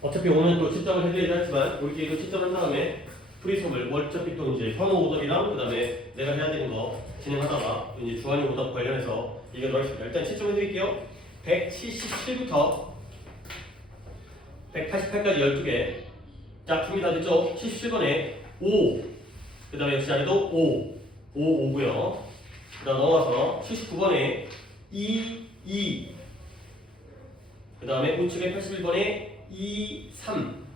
어차피 오늘 또 채점을 해드리긴 하지만 우리끼리도 채점한 다음에 프리수업을 어차피 또 이제 현우 오답이랑 그 다음에 내가 해야 되는 거 진행하다가 또 이제 주한이 오답 관련해서 얘기하도록 하겠습니다. 일단 채점해 드릴게요. 177부터 188까지 12개. 자, 준비 다 됐죠? 77번에 5. 그 다음에 역시 아래도 5. 5, 5고요. 그 다음 넘어가서 79번에 2. 그 다음에 우측에 81번에 2, 3.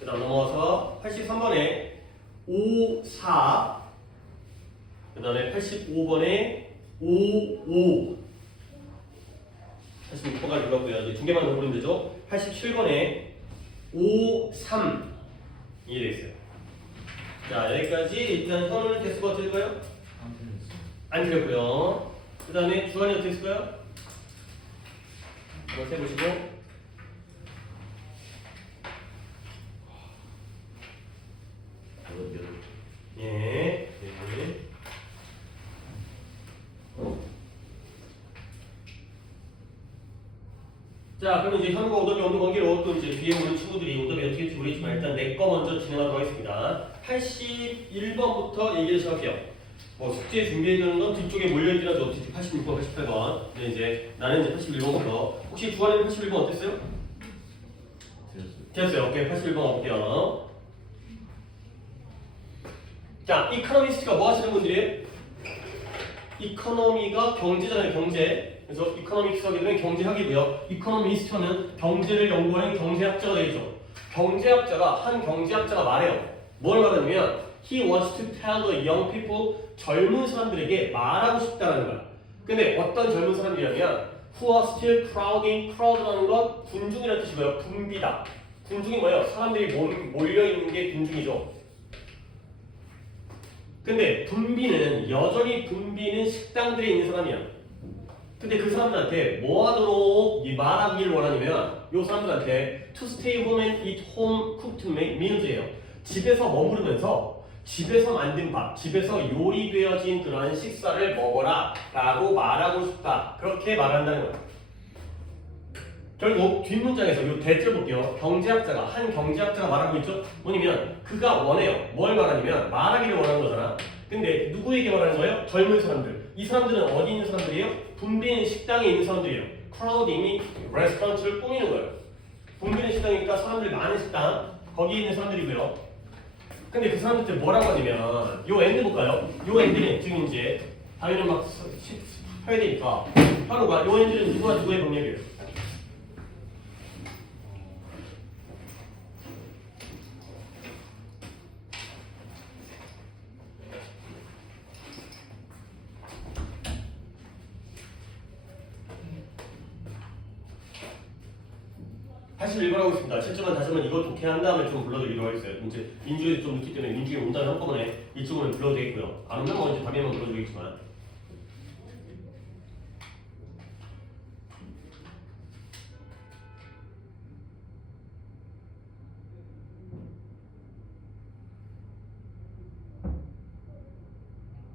그 다음 넘어가서 83번에 5, 4. 그 다음에 85번에 5. 86번까지 불렀고요. 이제 두 개만 더 보면 되죠. 87번에 5, 3. 이해되겠어요? 자, 여기까지 일단 현우는 개수가 어떻게 될까요? 안 틀렸고요. 그 다음에 주한이 어떻게 했을까요? 한번 세보시고. 예. 자, 그럼 이제 현우가 오답이 없는 관계로 또 이제 뒤에 오는 친구들이 오답이 어떻게 될지 모르겠지만 일단 내 거 먼저 진행하도록 하겠습니다. 81번부터 얘기를 시작할게요. 뭐 숙제 준비해주는 건 뒤쪽에 몰려있긴 하죠. 86번, 88번. 근데 이제 나는 이제 81번부터. 혹시 주한이는 81번 어땠어요? 되었어요. 오케이, 81번 볼게요. 자, 이코노미스트가 뭐 하시는 분들이에요? 이코노미가 경제잖아요, 경제. 그래서 이코노믹스 하게 되면 경제학이고요. 이코노미스트는 경제를 연구하는 경제학자가 되죠. 경제학자가 한 경제학자가 말해요. 뭘 말하냐면 he wants to tell the young people 젊은 사람들에게 말하고 싶다라는 거야. 근데 어떤 젊은 사람들이냐면 who are still crowding, crowd라는 건 군중이라는 뜻이고요. 군비다. 군중이 뭐예요? 사람들이 몰려 있는 게 군중이죠. 근데 분비는 여전히 분비는 식당들에 있는 사람이야. 근데 그 사람들한테 뭐 하도록 이 말하기를 원하냐면 요 사람들한테 to stay home and eat home cooked meals예요. 집에서 머무르면서 집에서 만든 밥, 집에서 요리되어진 그러한 식사를 먹어라 라고 말하고 싶다. 그렇게 말한다는 거예요. 결국 뒷문장에서 요 대절 볼게요. 경제학자가 한 경제학자가 말하고 있죠. 뭐냐면 그가 원해요. 뭘 말하냐면 말하기를 원하는 거잖아. 근데 누구에게 말하는 거예요? 젊은 사람들. 이 사람들은 어디 있는 사람들이에요? 붐비는 식당에 있는 사람들이에요. 크라우딩이 레스토랑을 꾸미는 거예요. 붐비는 식당이니까 사람들 많은 식당 거기에 있는 사람들이고요. 근데 그 사람들한테 뭐라고 하냐면 요 엔드 볼까요? 요 엔드는 지금 이제 다이는 막 해야 되니까 현우가 요 엔드는 누구와 누구의 병력이에요? 다시 읽으라고 있습니다. 실제만 다시 한번 이거 독해한 다음에 좀 불러드리도록 하겠어요. 이제 민주에 좀 늦기 때문에 민주에 온다면 한꺼번에 이쪽으로 불러도 되겠고요. 안 오면 뭐 이제 답에만 불러드리겠지만.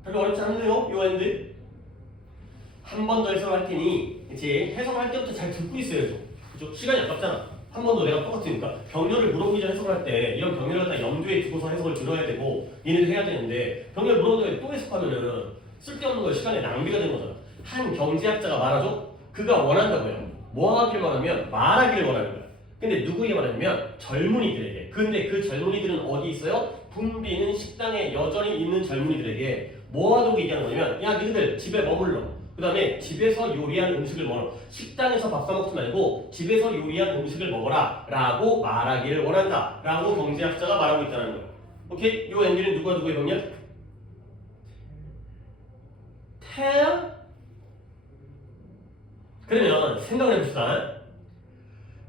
별로 어렵지 않네요. 요 엔드. 한 번 더 해석할 테니 이제 해석할 때부터 잘 듣고 있어야죠. 그죠? 시간이 아깝잖아. 한 번 더 내가 똑같으니까 병렬을 물어보기 전에 해석을 할 때 이런 병렬을 다 염두에 두고서 해석을 들어야 되고 얘네도 해야 되는데 병렬 물어보는 또 해석하면은 쓸데없는 거 시간에 낭비가 되는 거잖아. 한 경제학자가 말하죠? 그가 원한다고요. 뭐 하기를 원하면 말하기를 원하는 거야. 근데 누구에게 말하냐면 젊은이들에게. 근데 그 젊은이들은 어디 있어요? 붐비는 식당에 여전히 있는 젊은이들에게 뭐 하도록 얘기하는 거냐면 야 너희들 집에 머물러. 그 다음에 집에서 요리한 음식을 먹어라. 식당에서 밥 사먹지 말고 집에서 요리한 음식을 먹어라 라고 말하기를 원한다 라고 경제학자가 말하고 있다는 거예요. 오케이? 요 엔딩은 누가 누구의 병렬? tell? 그러면 생각을 해봅시다.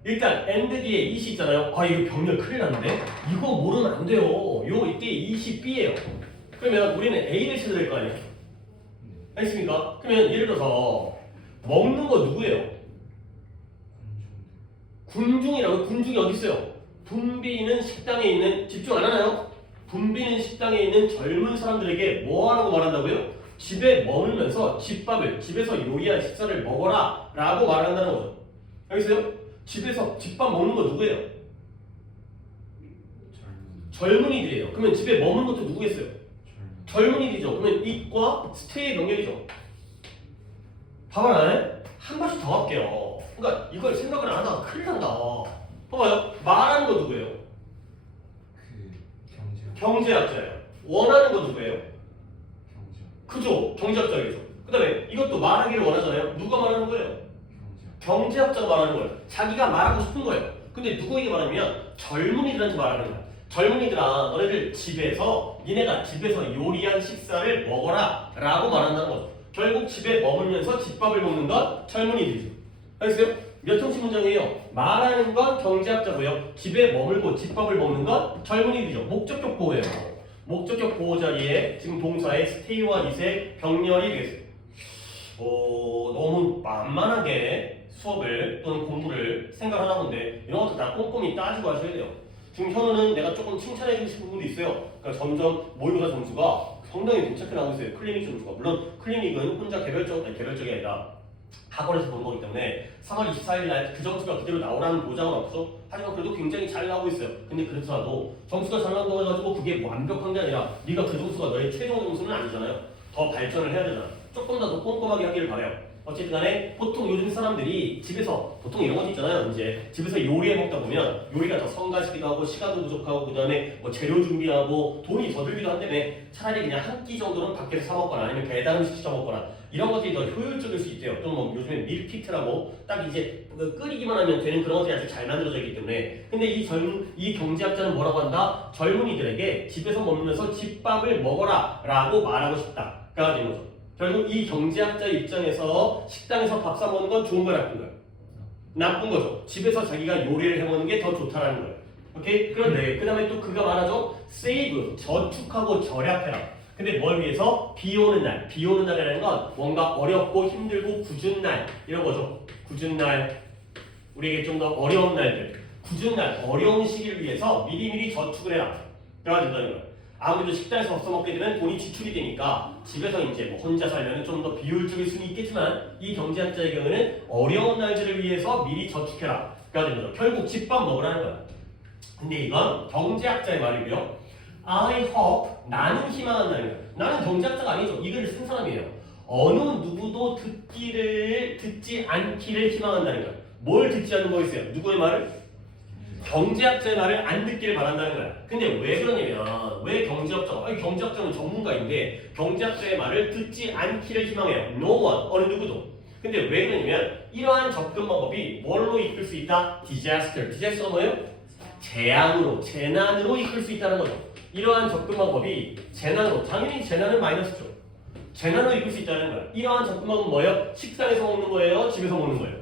일단 and 뒤에 it이 있잖아요. 아 이거 병렬 큰일 났는데? 이거 모르면 안 돼요. 요 이때 it이 b예요. 그러면 우리는 a를 찾아야 될 거 아니에요? 알겠습니까? 그러면 예를 들어서 먹는 거 누구예요? 군중이라고. 군중이 어디 있어요? 붐비는 식당에 있는, 집중 안 하나요? 붐비는 식당에 있는 젊은 사람들에게 뭐 하라고 말한다고요? 집에 머물면서 집밥을, 집에서 요리한 식사를 먹어라 라고 말한다는 거죠. 알겠어요? 집에서 집밥 먹는 거 누구예요? 젊은이들이에요. 그러면 집에 머무는 것도 누구겠어요? 젊은이들이죠. 그러면 it과 stay의 명령이죠. 봐봐라. 한 번씩 더 할게요. 그러니까 이걸 생각을 안 하다가 큰일 난다. 봐봐요. 말하는 거 누구예요? 경제학자예요. 원하는 거 누구예요? 그죠? 경제학자겠죠. 그 다음에 이것도 말하기를 원하잖아요. 누가 말하는 거예요? 경제학자가 말하는 거예요. 자기가 말하고 싶은 거예요. 근데 누구에게 말하냐면 젊은이들한테 말하는 거야. 젊은이들아, 너네들 집에서 니네가 집에서 요리한 식사를 먹어라 라고 말한다는 거죠. 결국 집에 머물면서 집밥을 먹는 건 젊은이들이죠. 알겠어요? 몇 형식 문장이에요? 말하는 건 경제학자고요. 집에 머물고 집밥을 먹는 건 젊은이들이죠. 목적격 보호예요. 목적격 보호 자리에 지금 동사의 stay와 is의 병렬이 되겠어요. 너무 만만하게 수업을 또는 공부를 생각하나 본데 이런 것도 다 꼼꼼히 따지고 하셔야 돼요. 지금 현우는 내가 조금 칭찬해주고 싶은 부분도 있어요. 그러니까 점점 모의고사 점수가 상당히 괜찮게 나오고 있어요. 클리닉 점수가. 물론 클리닉은 혼자 개별적이 아니라 학원에서 보는 거기 때문에 3월 24일 날 그 점수가 그대로 나오라는 보장은 없죠. 하지만 그래도 굉장히 잘 나오고 있어요. 근데 그렇더라도 점수가 잘 나온다고 해가지고 그게 완벽한 게 아니라 네가 그 점수가 너의 최종 점수는 아니잖아요. 더 발전을 해야 되잖아. 조금 더 꼼꼼하게 하기를 바라요. 어쨌든 간에 보통 요즘 사람들이 집에서 보통 이런 것도 있잖아요. 이제 집에서 요리해 먹다 보면 요리가 더 성가시기도 하고 시간도 부족하고 그 다음에 뭐 재료 준비하고 돈이 더 들기도 한다며 차라리 그냥 한 끼 정도는 밖에서 사 먹거나 아니면 배달 음식 시켜 먹거나 이런 것들이 더 효율적일 수 있대요. 또는 뭐 요즘에 밀키트라고 딱 이제 끓이기만 하면 되는 그런 것들이 아주 잘 만들어져 있기 때문에. 근데 이 경제학자는 뭐라고 한다? 젊은이들에게 집에서 먹으면서 집밥을 먹어라 라고 말하고 싶다가 되는 거죠. 결국 이 경제학자 입장에서 식당에서 밥 사 먹는 건 좋은 거야, 나쁜 거야? 나쁜 거죠. 집에서 자기가 요리를 해먹는 게 더 좋다라는 거예요. 오케이? 그런데 그 다음에 또 그가 말하죠. save, 저축하고 절약해라. 근데 뭘 위해서? 비 오는 날. 비 오는 날이라는 건 뭔가 어렵고 힘들고 굳은 날 이런 거죠. 굳은 날, 우리에게 좀 더 어려운 날들, 굳은 날, 어려운 시기를 위해서 미리미리 저축을 해라. 그래야 된다는 거예요. 아무래도 식당에서 밥 먹게 되면 돈이 지출이 되니까 집에서 이제 뭐 혼자 살면 좀 더 비효율적일 수는 있겠지만 이 경제학자의 경우는 어려운 날들을 위해서 미리 저축해라. 그래야 되는 거죠. 결국 집밥 먹으라는 거야. 근데 이건 경제학자의 말이고요. I hope, 나는 희망한다는 거예요. 나는 경제학자가 아니죠. 이 글을 쓴 사람이에요. 어느 누구도 듣지 않기를 희망한다는 거예요. 뭘 듣지 않는 거겠어요? 누구의 말을? 경제학자의 말을 안 듣기를 바란다는 거야. 근데 왜 그러냐면 왜 경제학자는 전문가인데 경제학자의 말을 듣지 않기를 희망해요. No one, 어느 누구도. 근데 왜 그러냐면 이러한 접근 방법이 뭘로 이끌 수 있다? disaster가 뭐예요? 재난으로 이끌 수 있다는 거죠. 이러한 접근 방법이 재난으로, 당연히 재난은 마이너스죠. 재난으로 이끌 수 있다는 거예요. 이러한 접근 방법은 뭐예요? 식당에서 먹는 거예요? 집에서 먹는 거예요?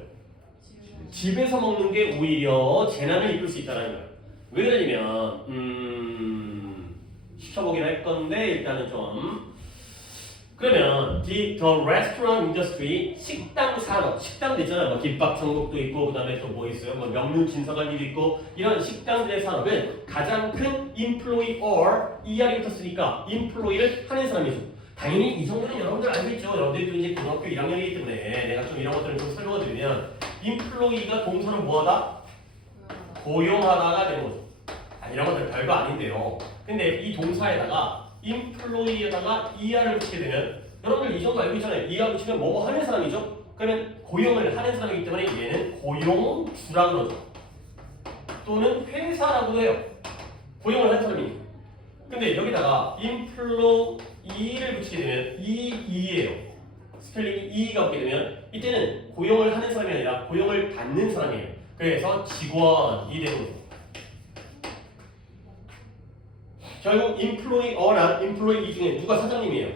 집에서 먹는 게 오히려 재난을 이끌 수 있다는 거예요. 왜 그러냐면 시켜보긴 할 건데 일단은 좀 그러면 the restaurant industry 식당 산업 식당도 있잖아요. 뭐 김밥 천국도 있고 그다음에 또 뭐 있어요? 뭐 명륜 진사관리도 있고 이런 식당들의 산업은 가장 큰 employer ER이 붙었으니까 employee를 하는 사람이죠. 당연히 이 정도는 여러분들 알고 있죠. 여러분들도 이제 고등학교 1학년이기 때문에 내가 좀 이런 것들을 좀 설명해드리면 employee가 동사를 뭐하다? 고용하다가 되는 거죠. 이런 것들 별거 아닌데요. 근데 이 동사에다가 employee에다가 er을 붙이게 되면 여러분들 이 정도 알고 있잖아요. er 붙이면 뭐뭐 하는 사람이죠. 그러면 고용을 하는 사람이기 때문에 얘는 고용주라 그러죠. 또는 회사라고도 해요. 고용을 하는 사람이니까. 근데 여기다가 employee를 붙이게 되면 e예요. 스펠링이 e가 붙게 되면 이때는 고용을 하는 사람이 아니라 고용을 받는 사람이에요. 그래서 직원이 되는 거죠. 결국 employer랑 employee 중에 누가 사장님이에요?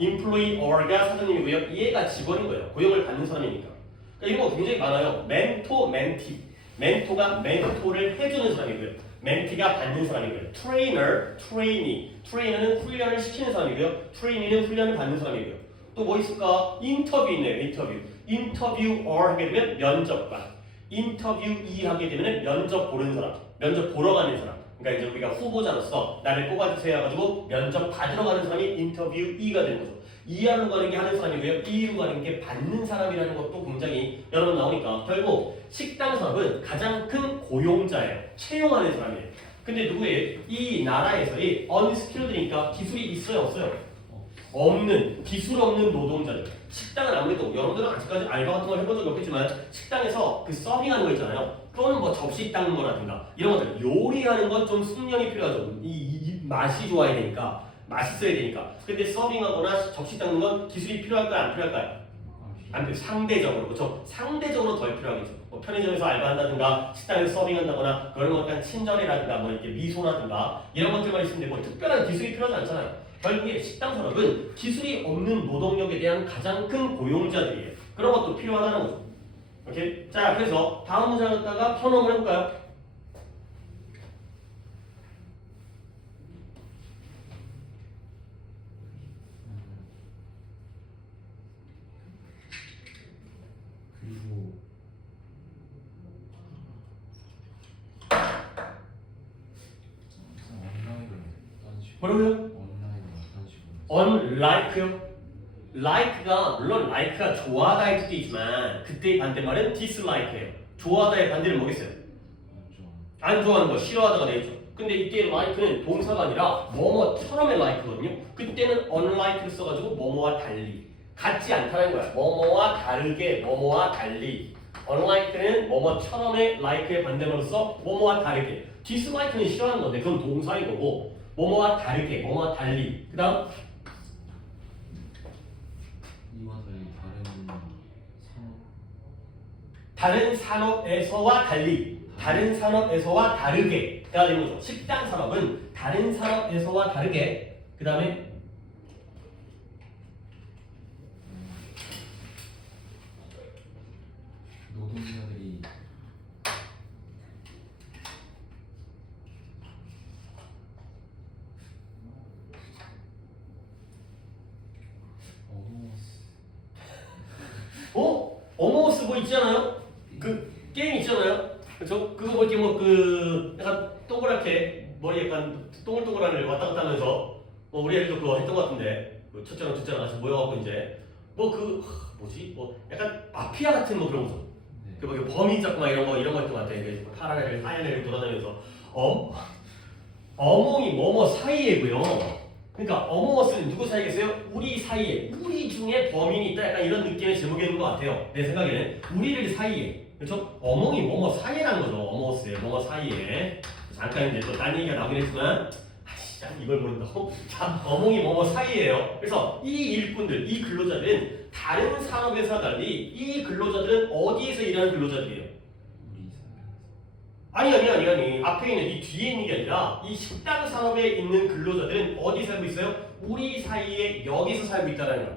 employer가 사장님이고요. 얘가 직원인 거예요. 고용을 받는 사람이니까. 그러니까 이런 거 굉장히 많아요. 멘토, 멘티. 멘토가 멘토를 해주는 사람이고요. 멘티가 받는 사람이고요. 트레이너, 트레이니. 트레이너는 훈련을 시키는 사람이고요. 트레이니는 훈련을 받는 사람이고요. 또 뭐 있을까? 인터뷰 있네요. 인터뷰어 하게 되면 면접관. 인터뷰이 하게 되면 면접 보는 사람. 면접 보러 가는 사람. 그러니까 이제 우리가 후보자로서 나를 뽑아주세요 해가지고 면접 받으러 가는 사람이 인터뷰이가 되는 거죠. 2R로 가는 게 하는 사람이고요. 2로 가는 게 받는 사람이라는 것도 굉장히 여러 번 나오니까 결국 식당 산업은 가장 큰 고용자예요. 채용하는 사람이에요. 근데 누구예요? 이 나라에서의 언스킬드니까 기술이 있어요, 없어요? 없는, 기술 없는 노동자들. 식당은 아무래도 여러분들은 아직까지 알바 같은 걸 해본 적이 없겠지만 식당에서 그 서빙하는 거 있잖아요. 또는 뭐 접시 닦는 거라든가 이런 것들 요리하는 건 좀 숙련이 필요하죠. 이 맛이 좋아야 되니까 맛있어야 되니까. 근데 서빙하거나 접시 닦는 건 기술이 필요할까요? 안 필요할까요? 안 필요. 상대적으로 그렇죠. 상대적으로 덜 필요하겠죠. 뭐 편의점에서 알바한다든가 식당에서 서빙한다거나 그런 거 약간 친절이라든가 뭐 이렇게 미소라든가 이런 것들만 있으면 되고 특별한 기술이 필요하지 않잖아요. 결국에 식당 산업은 기술이 없는 노동력에 대한 가장 큰 고용자들이에요. 그런 것도 필요하다는 거죠. 오케이? 자, 그래서 다음 문장 갖다가 편험을 해볼까요? 그리고 온라인을 어떤 식으로 뭐라고요? 온라인을 어떤 식으로 unlike요? like가 물론 like가 좋아하다의 뜻도 있지만 그때의 반대말은 dislike예요. 좋아하다의 반대는 뭐겠어요? 좀 안 좋아하는 거 싫어하다가 되겠죠. 근데 이때 like는 동사가 아니라 뭐뭐처럼의 like거든요. 그때는 unlike를 써가지고 뭐뭐와 달리 같지 않다는 거야. 뭐뭐와 다르게 뭐뭐와 달리 unlike는 뭐뭐처럼의 like의 반대말로서 뭐뭐와 다르게 dislike는 싫어하는 건데 그건 동사인 거고 뭐뭐와 다르게 뭐뭐와 달리 그 다음 이와 달리 다른 산업에서와 달리 다른 산업에서와 다르게가 되는 거죠. 식당 산업은 다른 산업에서와 다르게 그 다음에 노동자들이 어머스 뭐 있잖아요. 그 게임 있잖아요. 그렇죠? 그거 뭐 이렇게 뭐 그 약간 동그랗게 머리 약간 동글동글한 왔다 갔다 하면서 뭐 우리 애들도 그거 했던 것 같은데 그 첫째랑 둘째랑 같이 모여갖고 이제 뭐 그 뭐지 뭐 약간 마피아 같은 뭐 그런 거죠. 네. 그 뭐 범인 잡고 막 이런 거 했던 것 같아. 이게 파란 애를 하얀 애를 돌아다니면서 어몽이 뭐뭐 사이에고요. 그러니까 어몽어스는 누구 사이겠어요? 우리 사이에 우리 중에 범인이 있다 약간 이런 느낌의 제목인 것 같아요. 내 생각에는 우리를 사이에 그렇죠? 어몽이 뭐뭐 사이에라는 거죠. 어몽어스에 뭐뭐 사이에 잠깐 이제 또 딴 얘기가 나오긴 했지만 아씨 이걸 모른다고? 자 어몽이 뭐뭐 사이에요. 그래서 이 일꾼들 이 근로자들은 다른 산업에서 달리 이 근로자들은 어디에서 일하는 근로자들이에요? 우리 아니 앞에 있는 이 뒤에 있는 게 아니라 이 식당 산업에 있는 근로자들은 어디 살고 있어요? 우리 사이에 여기서 살고 있다는 거야.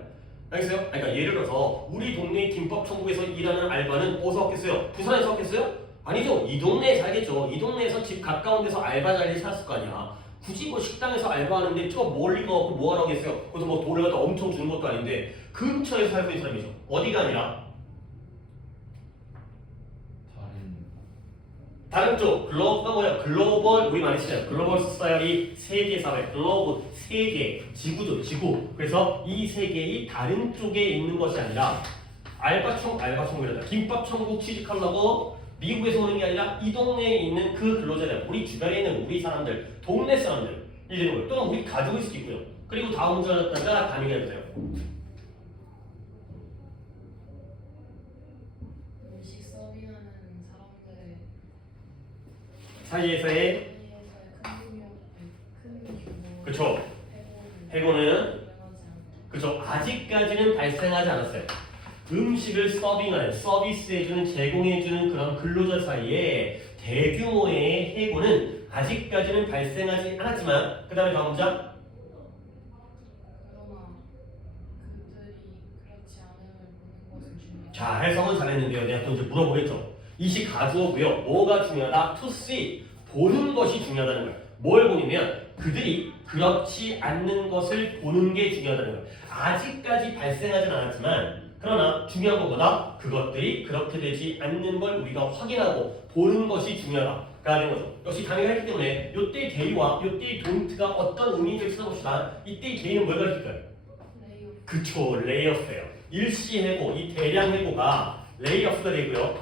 알겠어요? 그러니까 예를 들어서 우리 동네 김밥 천국에서 일하는 알바는 어디서 왔겠어요? 부산에서 왔겠어요? 아니죠. 이 동네에 살겠죠. 이 동네에서 집 가까운 데서 알바 자리에 살았을 거 아니야. 굳이 뭐 식당에서 알바하는데 저 멀리 가고 뭐 하라고 했어요? 거기서 뭐 돈을 갖다 엄청 주는 것도 아닌데 근처에 살고 있는 사람이죠. 어디가 아니라 다른 쪽 글로벌가 뭐야? 글로벌 우리 많이 쓰잖아요. 글로벌 소사이어티 세계 사회, 글로벌 세계, 지구죠, 지구. 그래서 이 세계의 다른 쪽에 있는 것이 아니라 알바천국이란다. 김밥 천국 취직하려고 미국에서 오는 게 아니라 이 동네에 있는 그 근로자들, 우리 주변에 있는 우리 사람들, 동네 사람들 이런 거예요. 또는 우리 가족일 수도 있고요. 그리고 다음 문제 갖다가 가능해 보세요. 음식 서빙하는 사람들의 사이에서의 큰 규모 그쵸. 해고는 그죠. 아직까지는 발생하지 않았어요. 음식을 서빙하는, 서비스해주는, 제공해주는 그런 근로자 사이에 대규모의 해고는 아직까지는 발생하지 않았지만 그 다음에 다음 문장 그러나 그들이 그렇지 않음을 보는 것은 중요하다. 자 해석은 잘했는데요. 내가 또 이제 물어보겠죠. 이시 가주어고요. 뭐가 중요하다? to see 보는 것이 중요하다는 거예요. 뭘 보냐면 그들이 그렇지 않는 것을 보는 게 중요하다는 거예요. 아직까지 발생하진 않았지만 그러나 중요한 것보다 그것들이 그렇게 되지 않는 걸 우리가 확인하고 보는 것이 중요하다가 되는 거죠. 역시 단위가 했기 때문에 이때의 대의와 이때의 don't가 어떤 의미를 찾아봅시다. 이때의 대의는 뭘 가르칠까요? 레이오프 그쵸, 레이어스예요. 일시해고, 이 대량해고가 레이어스가 되고요.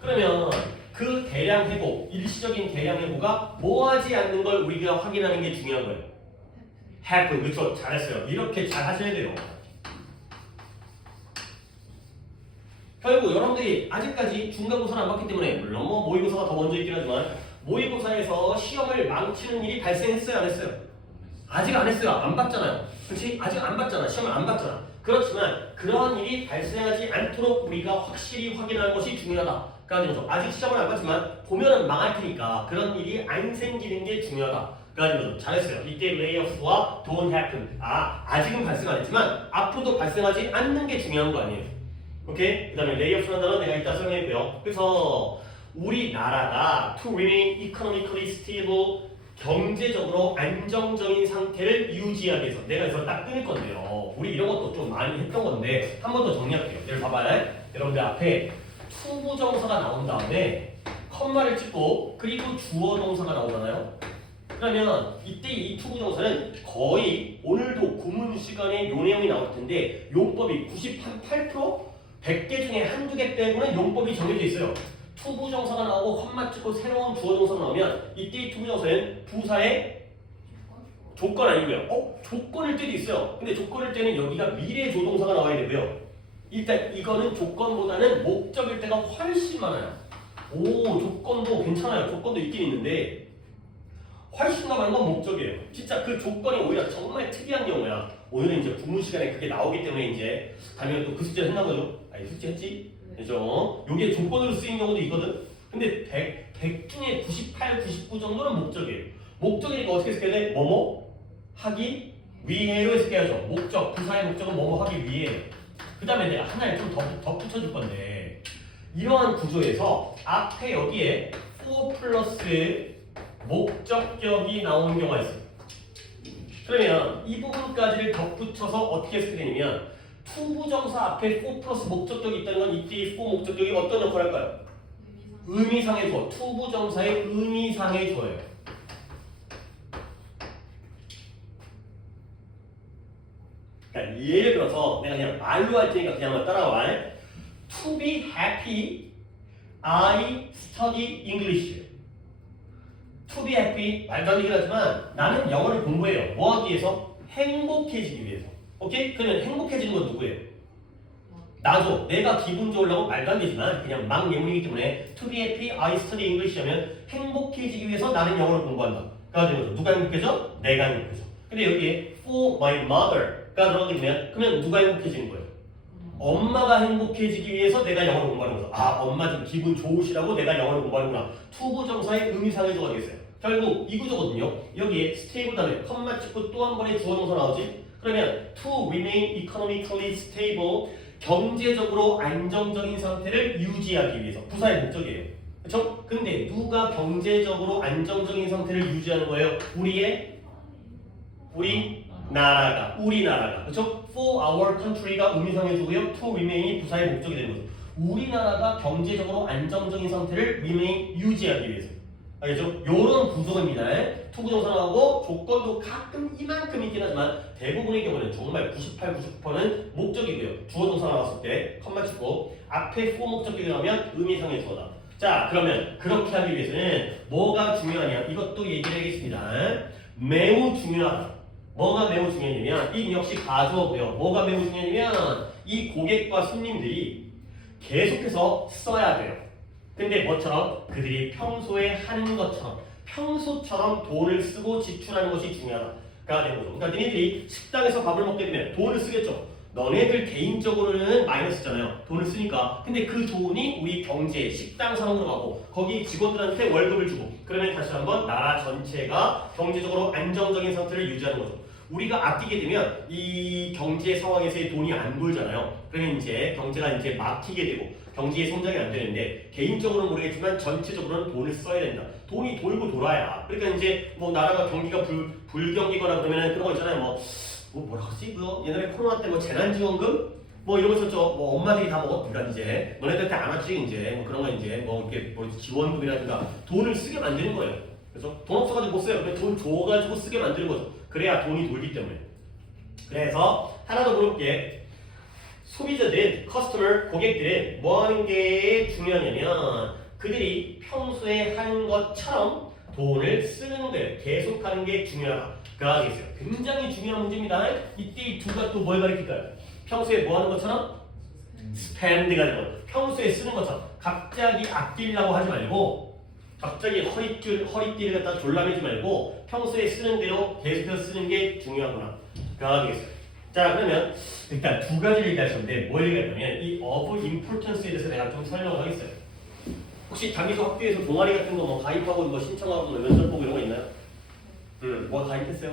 그러면 그 대량해고, 일시적인 대량해고가 뭐하지 않는 걸 우리가 확인하는 게 중요한 거예요. happen, 그쵸, 잘했어요. 이렇게 잘 하셔야 돼요. 결국 여러분들이 아직까지 중간고사를 안 봤기 때문에 물론 뭐 모의고사가 더 먼저 있긴 하지만 모의고사에서 시험을 망치는 일이 발생했어요, 안 했어요? 아직 안 했어요. 안 봤잖아요. 그렇지? 아직 안 봤잖아. 시험을 안 봤잖아. 그렇지만 그러한 일이 발생하지 않도록 우리가 확실히 확인하는 것이 중요하다. 그러니까 아직 시험을 안 봤지만 보면은 망할 테니까 그런 일이 안 생기는 게 중요하다. 그러니까 잘했어요. 이때 layoffs와 don't happen. 아직은 발생 안 했지만 앞으로도 발생하지 않는 게 중요한 거 아니에요. 오케이? 그 다음에 layoff라는 단어 내가 이따 설명했고요. 그래서 우리나라가 to remain economically stable, 경제적으로 안정적인 상태를 유지하기 위해서 내가 여기서 딱 끊을 건데요. 우리 이런 것도 좀 많이 했던 건데 한 번 더 정리할게요. 여러분 봐봐요. 여러분들 앞에 투부정사가 나온 다음에 컴마를 찍고 그리고 주어 동사가 나오잖아요. 그러면 이때 이 투부정사는 거의 오늘도 구문 시간에 요 내용이 나올 텐데 용법이 98%? 100개 중에 한두 개 빼고는 용법이 정해져 있어요. 투부정사가 나오고 컴마 찍고 새로운 주어 동사가 나오면 이때 이 투부정사는 부사의 조건 아니고요. 조건일 때도 있어요. 근데 조건일 때는 여기가 미래 조동사가 나와야 되고요. 일단 이거는 조건보다는 목적일 때가 훨씬 많아요. 조건도 괜찮아요. 조건도 있긴 있는데 훨씬 더 많은 건 목적이에요. 진짜 그 조건이 오히려 정말 특이한 경우야. 오늘은 이제 구문 시간에 그게 나오기 때문에 이제 당연히 또 그 숙제를 했나 보죠. 숙제 했지? 그죠? 요게 조건으로 쓰인 경우도 있거든. 근데 100 중에 98, 99 정도는 목적이에요. 목적이니까 어떻게 해석해야 돼? 뭐뭐 하기 위해로 해석해야죠. 목적, 부사의 목적은 뭐뭐 하기 위해. 그 다음에 내가 하나를 좀 더 붙여줄 건데 이러한 구조에서 앞에 여기에 for 플러스 목적격이 나오는 경우가 있어요. 그러면 이 부분까지를 덧붙여서 어떻게 해석이 되냐면 투부정사 앞에 for 플러스 목적격이 있다는 건 이때 for 목적격이 어떤 역할을 할까요? 의미상의 주어. 투부정사의 의미상의 주어예요. 그러니까 예를 들어서 내가 그냥 말로 할 테니까 그냥 따라와. To be happy, I study English. To be happy 말도 안 되긴 하지만 나는 영어를 공부해요. 뭐 하기 위해서? 행복해지기 위해서. 오케이? 그러면 행복해지는 건 누구예요? 나도. 내가 기분 좋으려고 말도 안 되지만 그냥 막 예문이기 때문에 To be happy, I study English 하면 행복해지기 위해서 나는 영어를 공부한다. 그래가지고 누가 행복해져? 내가 행복해져. 근데 여기에 For my mother가 들어가게 되면 그러면 누가 행복해지는 거예요? 엄마가 행복해지기 위해서 내가 영어를 공부하는 거죠. 엄마 좀 기분 좋으시라고 내가 영어를 공부하는구나. 투부정사의 의미상의 주어가 되겠어요. 결국 이 구조거든요. 여기에 stable 다음에 컴마 찍고 또 한 번의 주어 동사 나오지? 그러면 to remain economically stable, 경제적으로 안정적인 상태를 유지하기 위해서 부사의 목적이에요. 그렇죠? 근데 누가 경제적으로 안정적인 상태를 유지하는 거예요? 우리나라가. 그렇죠? For our country가 의미상의 주고요. To remain이 부사의 목적이 되는 거죠. 우리나라가 경제적으로 안정적인 상태를 remain 유지하기 위해서. 알겠죠? 요런 구조입니다. 투부정사 나오고 조건도 가끔 이만큼 있긴 하지만 대부분의 경우는 정말 98, 99%는 목적이고요. 주어 동사 나왔을 때 컴마 찍고 앞에 for 목적격이 나오면 의미상의 주어다. 자, 그러면 그렇게 하기 위해서는 뭐가 중요하냐? 이것도 얘기를 하겠습니다. 매우 중요하다. 뭐가 매우 중요하냐면 이 역시 가주어고요. 뭐가 매우 중요하냐면 이 고객과 손님들이 계속해서 써야 돼요. 근데 뭐처럼? 그들이 평소에 하는 것처럼 평소처럼 돈을 쓰고 지출하는 것이 중요하다가 되는 거죠. 그러니까 너네들이 식당에서 밥을 먹게 되면 돈을 쓰겠죠. 너네들 개인적으로는 마이너스잖아요. 돈을 쓰니까. 근데 그 돈이 우리 경제, 식당 상으로 가고 거기 직원들한테 월급을 주고 그러면 다시 한번 나라 전체가 경제적으로 안정적인 상태를 유지하는 거죠. 우리가 아끼게 되면 이 경제 상황에서의 돈이 안 돌잖아요. 그러면 이제 경제가 이제 막히게 되고 경제의 성장이 안 되는데 개인적으로는 모르겠지만 전체적으로는 돈을 써야 된다. 돈이 돌고 돌아야. 그러니까 이제 뭐 나라가 경기가 불경기거나 그러면은 그런 거 있잖아요. 뭐라 하지? 옛날에 코로나 때 뭐 재난지원금 뭐 이런 거 있었죠. 뭐 엄마들이 다 먹었니까 이제 너네들한테 안 왔지 이제 뭐 그런 거 이제 뭐 이렇게 뭐 지원금이라든가 돈을 쓰게 만드는 거예요. 그래서 돈 없어가지고 못 써요. 근데 돈 줘가지고 쓰게 만드는 거죠. 그래야 돈이 돌기 때문에. 그래서 하나 더 물어볼게. 소비자들은 커스터머 고객들은 뭐 하는 게 중요하냐면 그들이 평소에 하는 것처럼 돈을 쓰는 데 계속하는 게 중요하다가 되겠어요. 굉장히 중요한 문제입니다. 이때 이 두가 또 뭘 가리킬까요? 평소에 뭐 하는 것처럼? 스펜드가 되고 평소에 쓰는 것처럼 갑자기 아끼려고 하지 말고 갑자기 허리띠를 갖다 졸라매지 말고 평소에 쓰는 대로 계속해서 쓰는 게 중요하구나 가 되겠어요. 자 그러면 일단 두 가지를 얘기하셨는데 뭘 얘기하냐면 이 of importance에 대해서 내가 좀 설명을 하겠어요. 혹시 자기소 학교에서 동아리 같은 거 뭐 가입하고 뭐 신청하고 뭐 면접 보고 이런 거 있나요? 뭐 가입했어요?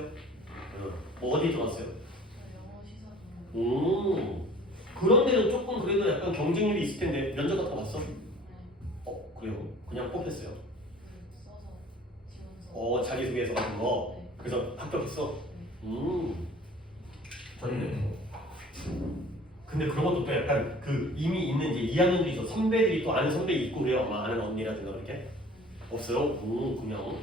뭐 어디 들어갔어요? 저 영어 시사 좀. 그런데도 조금 그래도 약간 경쟁률이 있을 텐데 면접 같은 거 봤어? 네. 그래요? 그냥 뽑혔어요? 써서 지원서. 자기소개서 같은 거 네. 그래서 합격했어? 네. 좋네. 근데 그런 것도 또 약간 그 이미 있는 이제 2학년들이 있어 선배들이 또 아는 선배 있고 그래요. 아마 아는 언니라든가 그렇게 없어요? 그냥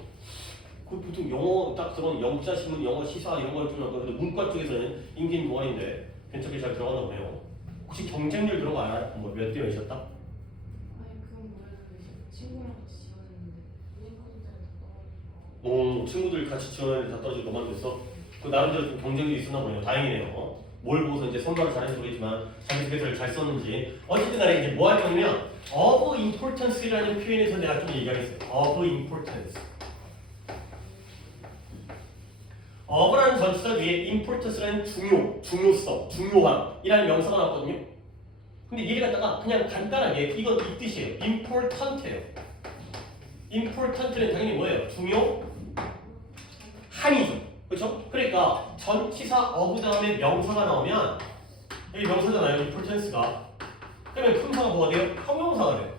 그 보통 영어 딱 들어온 영자 신문, 영어 시사 이런 걸 좀 하고 근데 문과 쪽에서는 인기는 동아리인데 괜찮게 잘 들어가나 보네요. 혹시 경쟁률 그런 거 알아요? 뭐 몇 대 몇이었다? 아니 그건 모르겠는데 친구랑 같이 지원했는데 친구들은 다 떨어지고. 친구들 같이 지원했는데 다 떨어지고 너만 됐어? 그 나름대로 좀 경쟁률이 있었나 보네요. 다행이네요. 뭘 보고서 이제 선발을 잘해서 그러겠지만 자기소개서를 잘 썼는지 어쨌든 간에 이제 뭐 할 거냐면 of importance라는 표현에서 내가 좀 얘기하겠어요. of importance. of라는 전치사 위에 importance라는 중요성, 중요함이라는 명사가 나왔거든요. 근데 얘를 갖다가 그냥 간단하게 이건 이 뜻이에요. important예요. important는 당연히 뭐예요? 중요한이죠. 그렇죠? 그러니까 전치사 of 다음에 명사가 나오면 여기 명사잖아요. importance가. 그러면 품사가 뭐가 돼요? 형용사가 돼요.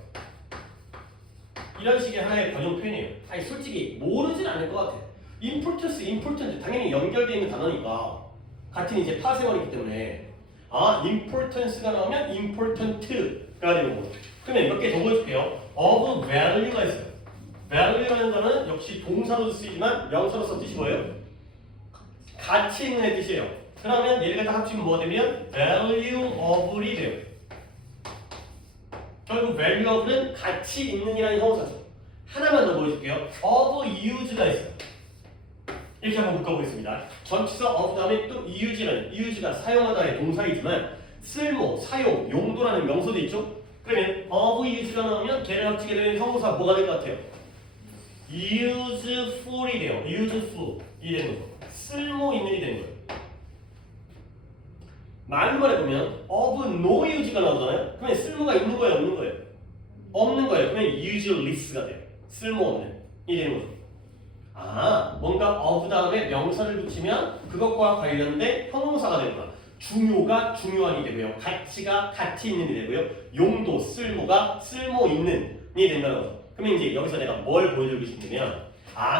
이런 식의 하나의 관용 표현이에요. 아니 솔직히 모르진 않을 것 같아. important 당연히 연결되어 있는 단어니까 같은 이제 파생어이기 때문에 importance가 나오면 important가 되는 거고. 그러면 몇 개 더 보여줄게요. of value가 있어요. value라는 단어는 역시 동사로 쓰이지만 명사로서 뜻이 뭐예요? 가치 있는 애 뜻이에요. 그러면 얘를 갖다 합치면 뭐가 되면 value of이 돼요. 결국 value of는 가치 있는이라는 형용사죠. 하나만 더 보여줄게요. of use가 있어요. 이렇게 한번 묶어보겠습니다. 전치사 of 다음에 또 use가 사용하다의 동사이지만 쓸모, 사용, 용도라는 명사도 있죠. 그러면 of use가 나오면 걔를 합치게 되면 형용사 뭐가 될 것 같아요? useful이 돼요. useful이 되는 거. 쓸모 있는이 되는 거예요. 말로 해보면 of no use가 나오잖아요. 그러면 쓸모가 있는 거예요, 없는 거예요? 없는 거예요. 그러면 useless가 돼요. 쓸모없는 이 되는 거죠. 뭔가 of 다음에 명사를 붙이면 그것과 관련된 형용사가 되는구나. 중요가 중요한이 되고요. 가치가 가치 있는이 되고요. 용도, 쓸모가 쓸모 있는이 된다는 거죠. 그러면 이제 여기서 내가 뭘 보여주고 싶냐면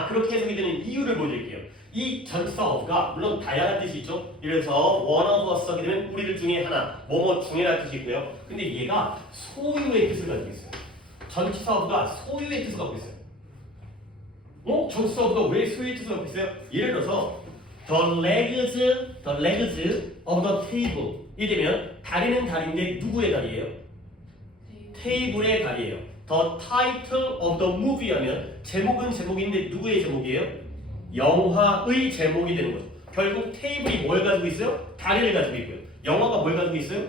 그렇게 해석이 되는 이유를 보여드릴게요. 이 전치사 of가 물론 다양한 뜻이 있죠. 그래서 one of us 하게 되면 우리들 중에 하나, 뭐뭐 중에라는 뜻이 있고요. 근데 얘가 소유의 뜻을 가지고 있어요. 전치사 of가 소유의 뜻을 갖고 있어요. 전치사 of가 왜 소유의 뜻을 갖고 있어요? 예를 들어서 the legs of the table 이 되면 다리는 다리인데 누구의 다리예요? 테이블의 다리예요. The title of the movie 하면 제목은 제목인데 누구의 제목이에요? 영화의 제목이 되는 거죠. 결국 테이블이 뭘 가지고 있어요? 다리를 가지고 있고요. 영화가 뭘 가지고 있어요?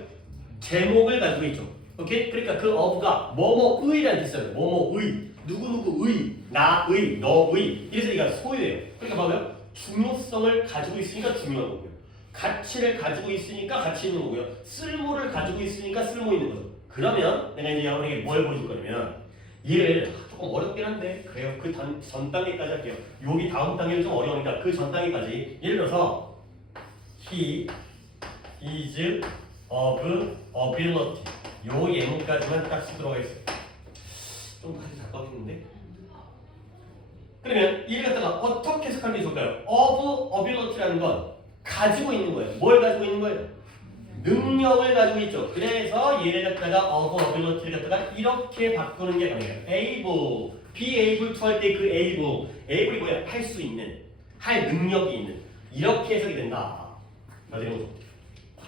제목을 가지고 있죠. 오케이? 그러니까 그 of가 뭐뭐의라는 뜻이에요. 뭐뭐의, 누구누구의, 나의, 너의. 이래서 이가 소유예요. 그러니까 봐봐요. 중요성을 가지고 있으니까 중요한 거고요. 가치를 가지고 있으니까 가치 있는 거고요. 쓸모를 가지고 있으니까 쓸모 있는 거죠. 그러면 내가 이제 여러분에게 뭘 보여줄 거냐면 얘를 조금 어렵긴 한데 그래요. 그 전 단계까지 할게요. 여기 다음 단계는 좀 어려우니까 그 전 단계까지. 예를 들어서 he is of ability 요 예문까지만 딱 쓰도록 하겠습니다. 좀 다시 작가겠는데? 그러면 이를 갖다가 어떻게 해석하는 게 좋을까요? of ability라는 건 가지고 있는 거예요. 뭘 가지고 있는 거예요? 능력을 가지고 있죠. 그래서 얘를 갖다가 of ability를 갖다가 이렇게 바꾸는 게 가능해요. able, be able to 할 때 그 able이 뭐야? 할 수 있는, 할 능력이 있는 이렇게 해석이 된다. 맞아요.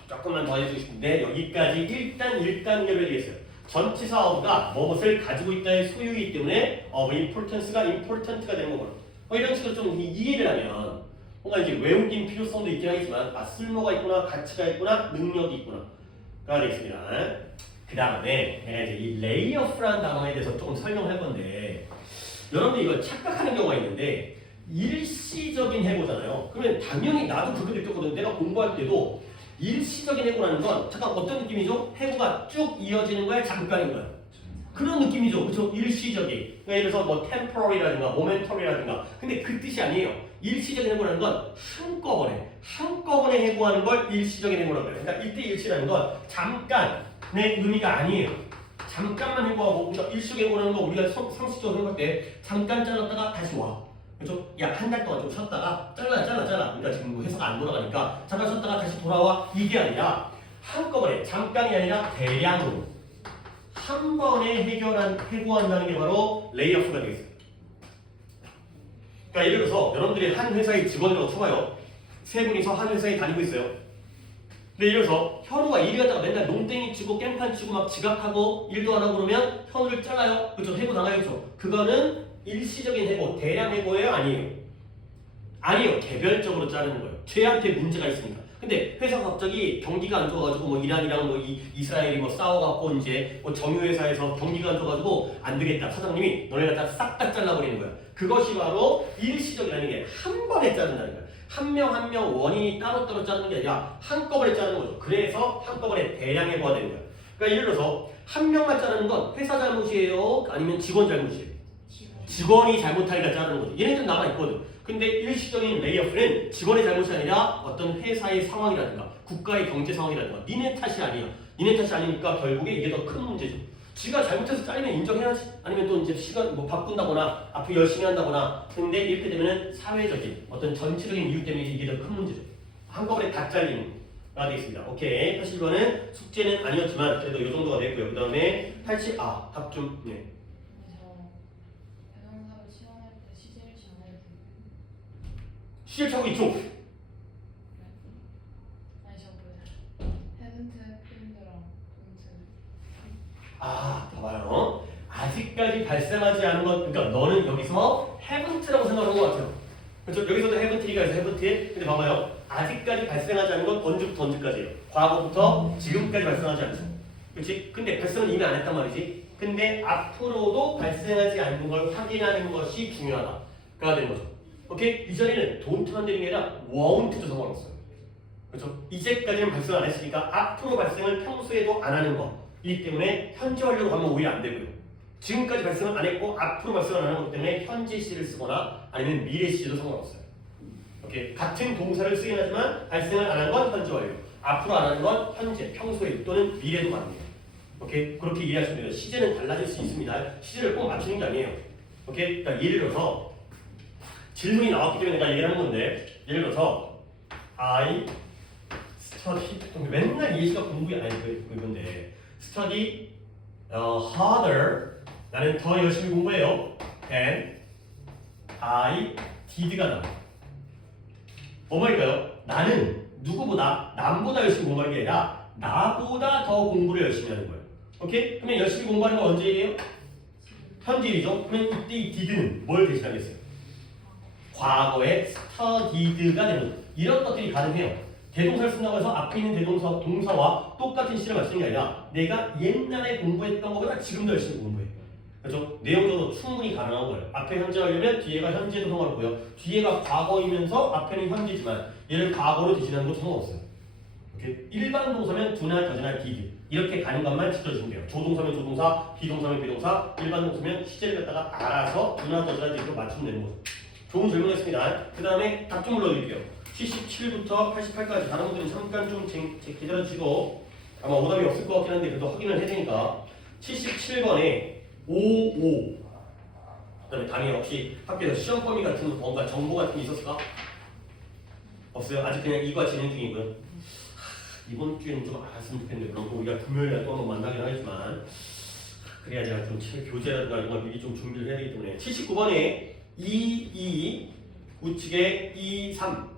조금만 더 해주고 싶은데 여기까지 일단 1단계로 되겠어요. 전치사 of가 무엇을 가지고 있다의 소유이기 때문에 of importance가 important가 되는 거고요. 이런 식으로 좀 이해를 하면 뭔가 이제 외우긴 필요성도 있긴 하겠지만 쓸모가 있구나, 가치가 있구나, 능력이 있구나가 되겠습니다. 그 다음에 내가 이제 이 레이어프라는 단어에 대해서 조금 설명할 건데 여러분들 이걸 착각하는 경우가 있는데 일시적인 해고잖아요. 그러면 당연히 나도 그렇게 느꼈거든. 내가 공부할 때도 일시적인 해고라는 건 잠깐 어떤 느낌이죠? 해고가 쭉 이어지는 거야? 잠깐인 거야? 그런 느낌이죠. 그렇죠? 일시적인. 그러니까 예를 들어서 뭐 temporary라든가 momentary라든가. 근데 그 뜻이 아니에요. 일시적인 해고라는 건 한꺼번에 해고하는 걸 일시적인 해고라고 해요. 그러니까 이때 일시라는 건 잠깐의 의미가 아니에요. 잠깐만 해고하고 그러니까 일시적인 해고라는 건 우리가 상식적으로 생각할 때 잠깐 잘랐다가 다시 와. 그렇죠? 야, 한 달 동안 좀 쉬었다가 잘라. 그러니까 지금 뭐 회사가 안 돌아가니까 잠깐 쉬었다가 다시 돌아와. 이게 아니라 한꺼번에 잠깐이 아니라 대량으로 한 번에 해고한다는 게 바로 레이오프가 되겠어요. 그러니까 예를 들어서 여러분들이 한 회사의 직원이라고 쳐봐요. 세 분이서 한 회사에 다니고 있어요. 근데 예를 들어서 현우가 일을 갖다가 맨날 농땡이 치고 깽판 치고 막 지각하고 일도 안 하고 그러면 현우를 잘라요. 그렇죠? 해고 당하요. 그렇죠? 그거는 일시적인 해고, 대량 해고예요? 아니에요? 아니에요. 개별적으로 자르는 거예요. 쟤한테 문제가 있으니까. 근데 회사가 갑자기 경기가 안 좋아가지고 뭐 이란이랑 뭐 이스라엘이 뭐 싸워갖고 이제 뭐 정유회사에서 경기가 안 좋아가지고 안 되겠다. 사장님이 너네가 다 싹 다 잘라버리는 거야. 그것이 바로 일시적이라는 게 한 번에 자른다는 거야. 한 명 한 명 원인이 따로따로 자르는 게 아니라 한꺼번에 자르는 거죠. 그래서 한꺼번에 대량 해고가 되는 거야. 그러니까 예를 들어서 한 명만 자르는 건 회사 잘못이에요? 아니면 직원 잘못이에요? 직원이 잘못하니까 자르는 거죠. 얘네들은 남아있거든. 근데 일시적인 레이오프는 직원의 잘못이 아니라 어떤 회사의 상황이라든가 국가의 경제 상황이라든가 니네 탓이 아니야. 니네 탓이 아니니까 결국에 이게 더 큰 문제죠. 지가 잘못해서 잘리면 인정해야지. 아니면 또 이제 시간 뭐 바꾼다거나 앞으로 열심히 한다거나. 근데 이렇게 되면은 사회적인 어떤 전체적인 이유 때문에 이게 더 큰 문제죠. 한꺼번에 다 잘리는 가 되겠습니다. 오케이. 81번은 숙제는 아니었지만 그래도 이 정도가 됐고요. 그 다음에 80, 답 좀, 네. 대명사를 시험할 때 시제를 정해야 돼. 시제 차고 있죠? 아니 저그 haven't, couldn't랑 don't. 봐봐요. 아직까지 발생하지 않은 것, 그러니까 너는 여기서 haven't라고 생각한 것 같아요. 그렇죠? 여기서도 haven't가 있어, haven't. 근데 봐봐요. 아직까지 발생하지 않은 건 언제부터 언제까지예요? 과거부터 지금까지 발생하지 않죠. 그렇지? 근데 발생은 이미 안 했단 말이지. 근데 앞으로도 발생하지 않는 걸 확인하는 것이 중요하다가 되는 거죠. 오케이? 이 자리는 don't만 되는 게 아니라 won't도 상관없어요. 그렇죠? 이제까지는 발생 안 했으니까 앞으로 발생을 평소에도 안 하는 거이기 때문에 현재 완료로 가면 오히려 안 되고요. 지금까지 발생을 안 했고 앞으로 발생을 안 하는 거기 때문에 현재 시를 쓰거나 아니면 미래 시도 상관없어요. 오케이? 같은 동사를 쓰긴 하지만 발생을 안 한 건 현재 완료, 앞으로 안 하는 건 현재, 평소에 또는 미래도 가능해요. 오케이? 그렇게 이해하시면 돼요. 시제는 달라질 수 있습니다. 시제를 꼭 맞추는 게 아니에요. 오케이? 그러니까 예를 들어서 질문이 나왔기 때문에 내가 얘기를 하는 건데 예를 들어서 I study 맨날 예시가 공부가 아니 그건데 study harder 나는 더 열심히 공부해요 than I did가 나와. 뭐말까요? 나는 누구보다 남보다 열심히 공부하는 게 아니라 나보다 더 공부를 열심히 하는 거예요. 오케이? 그러면 열심히 공부하는 건 언제 일이에요? 현재 일이죠? 그러면 이때 이 did는 뭘 대신하겠어요? 과거의 studied가 되는 거죠. 이런 것들이 가능해요. 대동사를 쓴다고 해서 앞에 있는 동사와 똑같은 시를 맞추는 게 아니라 내가 옛날에 공부했던 것보다 지금도 열심히 공부해. 그렇죠? 내용적으로 충분히 가능한 거예요. 앞에 현재 하려면 뒤에가 현재도 상관없고요. 뒤에가 과거이면서 앞에는 현재지만 얘를 과거로 대신하는 건 상관없어요. 오케이? 일반 동사면 do나 does나 did 이렇게 가는 것만 지켜주시면 돼요. 조동사면 조동사, 비동사면 비동사, 일반 동사면 시제를 갖다가 알아서 do나 does나 did로 맞추면 되는 거죠. 좋은 질문이었습니다. 그 다음에 답 좀 불러드릴게요. 77부터 88까지 다른 분들은 잠깐 좀 기다려주시고 아마 오답이 없을 것 같긴 한데 그래도 확인을 해야 되니까 77번에 55 그다음에 당연히 혹시 학교에서 시험 범위 같은 뭔가 정보 같은 게 있었을까? 없어요? 아직 그냥 이과 진행 중이고요. 이번 주에는 좀 알았으면 좋겠는데 그럼 우리가 금요일날 또 한번 만나긴 하겠지만 그래야 제가 좀 교재라든가 이런 걸 미리 좀 준비를 해야 되기 때문에 79번에 22 우측에 23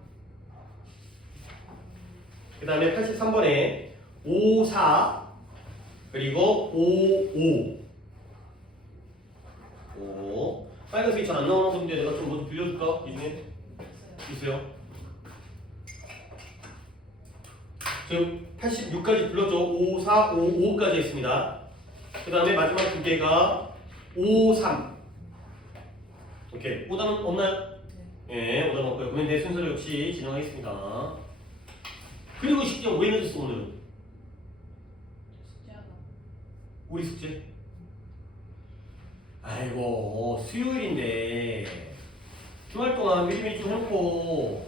그 그 다음에 83번에 5, 4 그리고 5, 5 빨간색이 잘 안 나오는 건데 내가 좀 뭐 빌려줄까? 이 중에 있어요. 지금 86까지 불렀죠. 5, 4, 5, 5까지 있습니다. 그 다음에 마지막 두 개가 5, 3 오케이. 오답은 없나요? 예, 오답 없고요. 그러면 내 순서를 역시 진행하겠습니다. 그리고 쉽게 왜 늦었어 오늘은? 숙제하다. 우리 숙제? 아이고 수요일인데 주말 동안 미리미리 좀 해놓고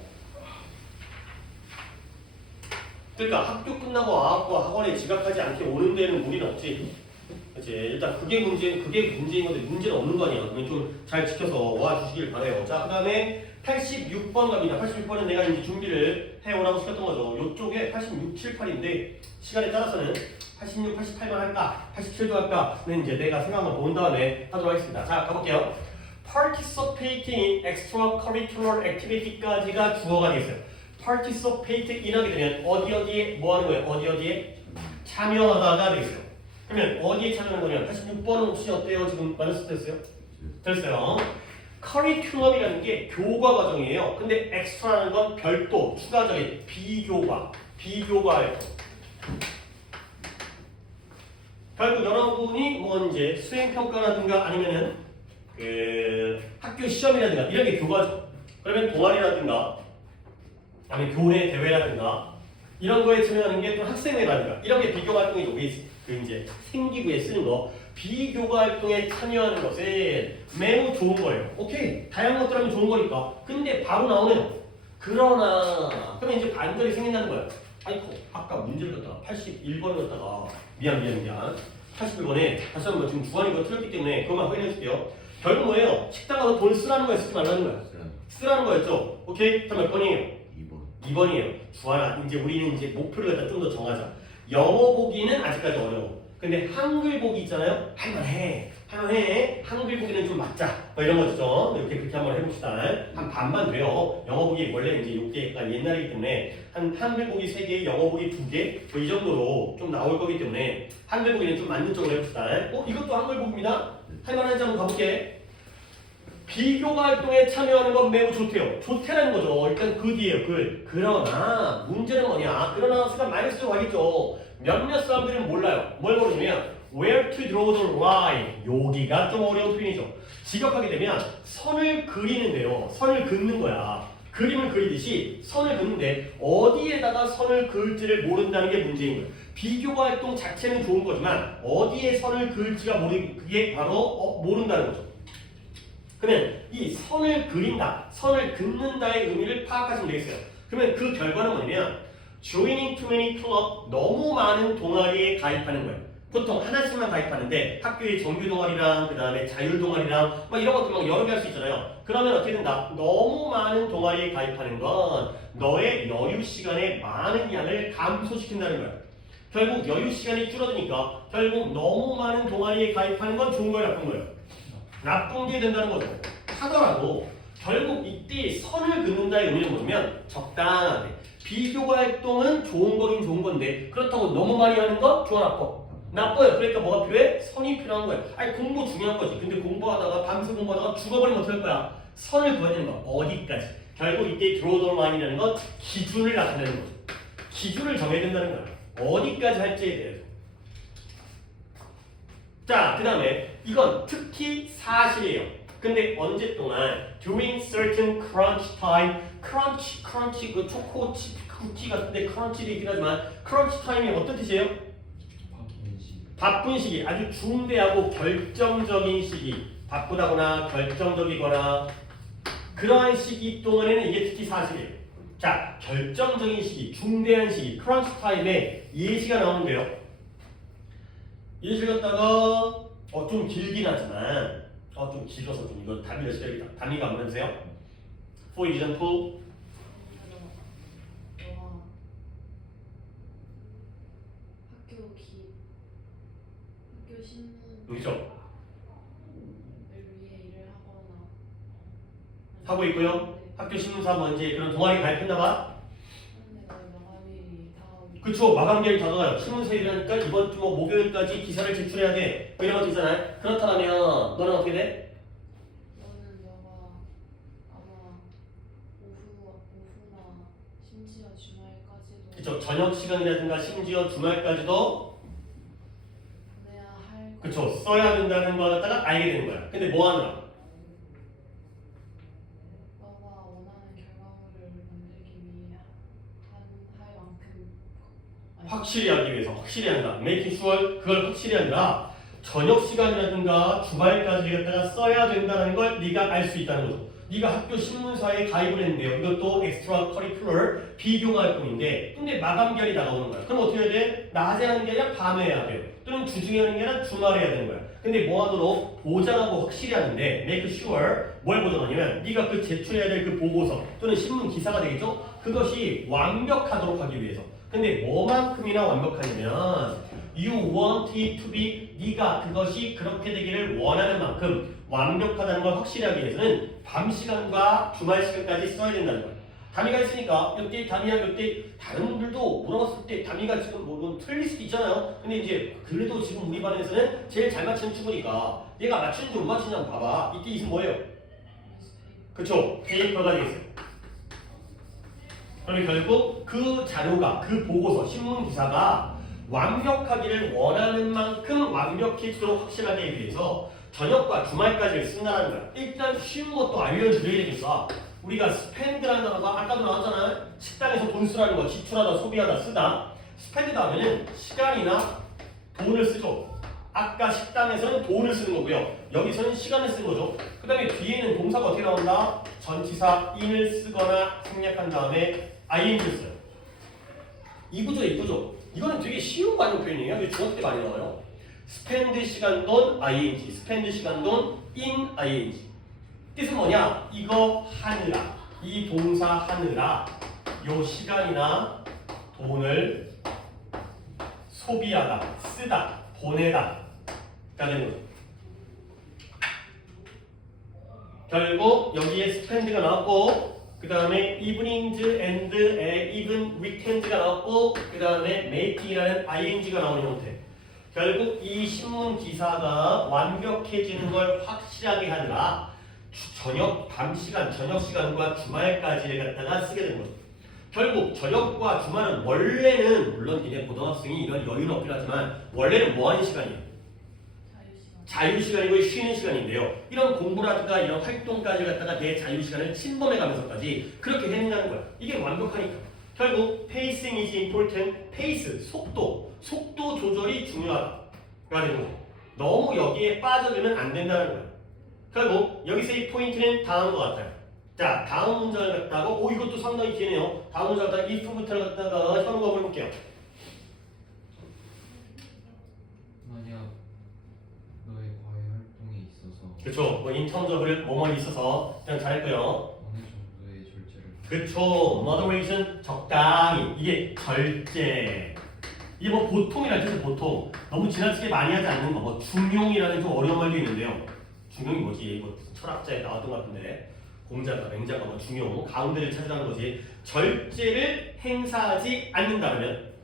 그러니까 학교 끝나고 와갖고 학원에 지각하지 않게 오는 데는 무리는 없지. 그치? 일단 그게 문제인 건데 문제는 없는 거 아니야. 그러면 좀 잘 지켜서 와 주시길 바래요. 자, 그 다음에 86번 갑니다. 86번은 내가 이제 준비를 해오라고 시켰던 거죠. 요쪽에 86, 7, 8인데 시간에 따라서는 86, 88만 할까? 87도 할까?는 이제 내가 생각을 본 다음에 하도록 하겠습니다. 자, 가볼게요. Participating in extracurricular activity까지가 주어가 되겠어요. Participate in 하게 되면 어디에 뭐 하는 거예요? 어디에 참여하다가 되겠어요. 그러면 어디에 참여하는 거냐면 86번은 혹시 어때요? 지금 맞았을 때 됐어요? 됐어요. 커리큘럼이라는 게 교과 과정이에요. 근데 엑스트라는 건 별도, 추가적인 비교과예요. 결국 여러분이 뭐 이제 수행평가라든가 아니면은 그 학교 시험이라든가 이런 게 교과죠. 그러면 동아리라든가 아니면 교회 대회라든가 이런 거에 참여하는 게 또 학생회라든가 이런 게 비교 활동이죠. 그 이제 생기부에 쓰는 거. 비교과 활동에 참여하는 것은 매우 좋은 거예요. 오케이. 다양한 것들 하면 좋은 거니까. 근데 바로 나오네요. 그러나 그러면 이제 반절이 생긴다는 거야. 아이고 아까 문제를 갖다가 81번을 갖다가 미안 81번에 다시 한번 지금 주관이 이거 틀렸기 때문에 그것만 확인해 줄게요. 결국 뭐예요? 식당 가서 돈 쓰라는 거야 쓰지 말라는 거야? 쓰라는 거였죠. 오케이? 그럼 몇 번이에요? 2번이에요. 주하나 이제 우리는 이제 목표를 갖다 좀 더 정하자. 영어 보기는 아직까지 어려워. 근데 한글 보기 있잖아요. 할만해. 한글 보기는 좀 맞자. 뭐 이런 거죠. 이렇게 그렇게 한번 해봅시다. 한 반만 돼요. 영어 보기 원래 이제 이게 약간 옛날이기 때문에 한 한글 보기 3개, 영어 보기 2개 뭐 이 정도로 좀 나올 거기 때문에 한글 보기는 좀 맞는 쪽으로 해봅시다. 이것도 한글 보기입니다. 할만한지 한번 가볼게. 비교과 활동에 참여하는 건 매우 좋대요. 좋대라는 거죠. 일단 그 뒤에요. 그러나 문제는 뭐냐? 그러나 시간 많이 쓰고 가겠죠. 몇몇 사람들은 몰라요. 뭘 모르냐면 where to draw the line. 여기가 좀 어려운 표현이죠. 직역하게 되면 선을 그리는데요. 선을 긋는 거야. 그림을 그리듯이 선을 긋는데 어디에다가 선을 그을지를 모른다는 게 문제인 거예요. 비교과 활동 자체는 좋은 거지만 어디에 선을 그을지가 그게 바로 모른다는 거죠. 그러면 이 선을 그린다, 선을 긋는다의 의미를 파악하시면 되겠어요. 그러면 그 결과는 뭐냐면 joining too many club, 너무 많은 동아리에 가입하는 거예요. 보통 하나씩만 가입하는데 학교의 정규 동아리랑 그 다음에 자율 동아리랑 막 이런 것들 막 여러 개 할 수 있잖아요. 그러면 어떻게 된다? 너무 많은 동아리에 가입하는 건 너의 여유 시간의 많은 양을 감소시킨다는 거예요. 결국 여유 시간이 줄어드니까 결국 너무 많은 동아리에 가입하는 건 좋은 거예요, 나쁜 거예요? 나쁜 게 된다는 거죠. 하더라도 결국 이때 선을 긋는다의 의미는 뭐냐면 적당하게 비교과 활동은 좋은 거긴 좋은 건데 그렇다고 너무 많이 하는 건 좋아 나빠? 나빠요. 그러니까 뭐가 필요해? 선이 필요한 거야. 아니 공부 중요한 거지. 근데 공부하다가 밤새 공부하다가 죽어버리면 어떡할 거야? 선을 그어야 되는 거야. 어디까지? 결국 이때 draw the line이라는 건 기준을 나타내는 거죠. 기준을 정해야 된다는 거야. 어디까지 할지에 대해서. 자, 그 다음에 이건 특히 사실이에요. 근데 언제 동안 during certain crunch time, crunch 그 초코 칩 쿠키 같은데 crunch도 있긴 하지만 crunch time이 어떤 뜻이에요? 바쁜 시기, 아주 중대하고 결정적인 시기, 바쁘다거나 결정적이거나 그러한 시기 동안에는 이게 특히 사실이에요. 자, 결정적인 시기, 중대한 시기, crunch time에 예시가 나오는데요. 예시를 갖다가 좀 길긴 하지만 좀 길어서 좀 이거 답이를 써야겠다. 답이가 한번 해주세요. For example, 너가 학교 신문을 그렇죠? 위해 일을 하거나 하고 있고요. 학교 신문사 뭐 이제 그런 동아리 가입했나봐. 하는데 너의 마감일이 다가오면 그쵸. 마감기일이 다가가요. 신문서일이라니까 이번 주 목요일까지 기사를 제출해야 돼. 뭐 이런 것도 있잖아요. 그렇다면 너는 어떻게 돼? 너는 너가 아마 오후나 심지어 주말까지도 그쵸. 저녁 시간이라든가 심지어 주말까지도 보내야 할 그쵸. 써야 된다는 걸 갖다가 알게 되는 거야. 근데 뭐 하느라? 너가 원하는 결과물을 만들기 위해 할 만큼 확실히 하기 위해서 확실히 한다. making sure 그걸 확실히 한다. 저녁 시간이라든가 주말까지 갖다가 써야 된다는 걸 네가 알 수 있다는 거죠. 네가 학교 신문사에 가입을 했는데요. 이것도 extra curricular 비교과 활동인데 근데 마감기한이 다가오는 거야. 그럼 어떻게 해야 돼? 낮에 하는 게 아니라 밤에 해야 돼요. 또는 주중에 하는 게 아니라 주말에 해야 되는 거야. 근데 뭐 하도록 보장하고 확실히 하는데 make sure 뭘 보장하냐면 네가 그 제출해야 될 그 보고서 또는 신문 기사가 되겠죠? 그것이 완벽하도록 하기 위해서. 근데 뭐만큼이나 완벽하냐면 you want it to be 네가 그것이 그렇게 되기를 원하는 만큼 완벽하다는 걸 확실히 하기 위해서는 밤 시간과 주말 시간까지 써야 된다는 거예요. 담이가 있으니까 몇대 담이야 몇대 다른 분들도 물어봤을 때 담이가 지금 뭐 틀릴 수도 있잖아요. 근데 이제 그래도 지금 우리 반에서는 제일 잘 맞추는 친구니까 얘가 맞추는지 못 맞추는지 한번 봐봐. 이때 이승 뭐예요? 그쵸? 페이퍼가 되겠어요. 그러면 결국 그 자료가 그 보고서 신문 기사가 완벽하기를 원하는 만큼 완벽해지도록 확실하게 하기 위해서 저녁과 주말까지를 쓴다는 거야. 일단 쉬운 것도 알려드려야 되겠어. 우리가 스펜드라는 단어가 아까도 나왔잖아요. 식당에서 돈 쓰라는 거, 지출하다, 소비하다, 쓰다. 스펜드 다음에는 시간이나 돈을 쓰죠. 아까 식당에서는 돈을 쓰는 거고요. 여기서는 시간을 쓰는 거죠. 그 다음에 뒤에는 동사가 어떻게 나온다? 전치사 in을 쓰거나 생략한 다음에 ing를 써요. 이 구조. 이거는 되게 쉬운 관용 표현이에요. 이게 중학교 때 많이 나와요. spend 시간 돈 ing, spend 시간 돈 in ing. 뜻은 뭐냐? 이거 하느라, 이 동사 하느라 요 시간이나 돈을 소비하다, 쓰다, 보내다 가 되는 거죠. 결국 여기에 spend가 나왔고 그 다음에 evenings and even weekends가 나왔고 그 다음에 making이라는 ing가 나오는 형태. 결국 이 신문 기사가 완벽해지는 걸 확실하게 하느라 저녁 밤 시간, 저녁 시간과 주말까지를 갖다가 쓰게 된 거죠. 결국 저녁과 주말은 원래는 물론 이제 고등학생이 이런 여유는 없긴 하지만 원래는 뭐 하는 시간이에요? 자유시간이고 쉬는 시간인데요. 이런 공부라든가 이런 활동까지 갖다가 내 자유시간을 침범해가면서까지 그렇게 해낸다는 거야. 이게 완벽하니까. 결국 pacing is important. pace, 속도 조절이 중요하다가 되는 거죠. 너무 여기에 빠져들면 안 된다는 거야. 결국 여기서의 포인트는 다음과 같아요. 자, 다음 문장을 갖다가 이것도 상당히 기네요. 다음 문장을 갖다가 if부터를 갖다가 현우가 해볼게요. 만약 너의 과외 활동에 있어서 그쵸. 뭐 인턴저블 뭐뭐에 있어서 그냥 잘했고요. 어느 정도의 절제를 그쵸. moderation 적당히. 이게 절제. 이게 뭐 보통이라는 뜻은 보통. 너무 지나치게 많이 하지 않는 거. 뭐 중용이라는 좀 어려운 말도 있는데요. 중용이 뭐지? 뭐 철학자에 나왔던 것 같은데. 공자가 맹자가 뭐 중용 가운데를 찾으라는 거지. 절제를 행사하지 않는다면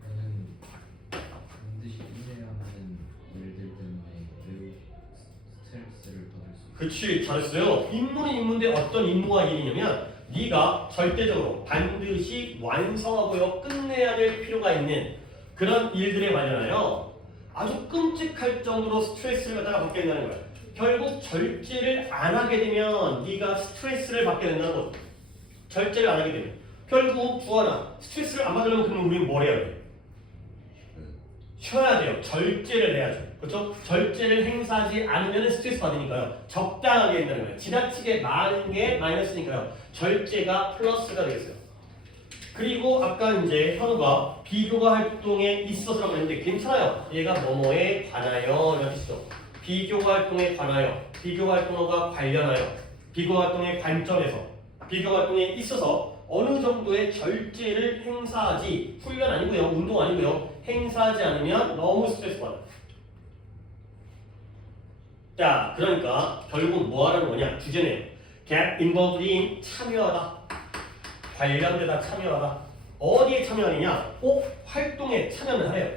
나는 반드시 끝내야 하는 일들 때문에 매우 스트레스를 받을 수 그치 잘했어요. 임무는 임무인데 어떤 임무와 일이냐면 네가 절대적으로 반드시 완성하고요 끝내야 될 필요가 있는 그런 일들에 관련하여 아주 끔찍할 정도로 스트레스를 갖다가 받게 된다는 거야. 결국 절제를 안 하게 되면 네가 스트레스를 받게 된다는 거죠. 절제를 안 하게 되면 결국 주하나 스트레스를 안 받으려면 그러면 우리는 뭘 해야 돼? 쉬어야 돼요. 절제를 해야죠. 그렇죠? 절제를 행사하지 않으면 스트레스 받으니까요. 적당하게 된다는 거예요. 지나치게 많은 게 마이너스니까요. 절제가 플러스가 되겠어요. 그리고 아까 이제 현우가 비교과 활동에 있어서라고 했는데 괜찮아요. 얘가 뭐뭐에 관하여 이런 뜻이죠. 비교과 활동에 관하여, 비교과 활동과 관련하여, 비교과 활동의 관점에서, 비교과 활동에 있어서 어느 정도의 절제를 행사하지 훈련 아니고요, 운동 아니고요, 행사하지 않으면 너무 스트레스 받아요. 자, 그러니까 결국 뭐 하라는 거냐? 주제네요. get involved in 참여하다, 관련되다 참여하다. 어디에 참여하느냐? 활동에 참여는 하래요.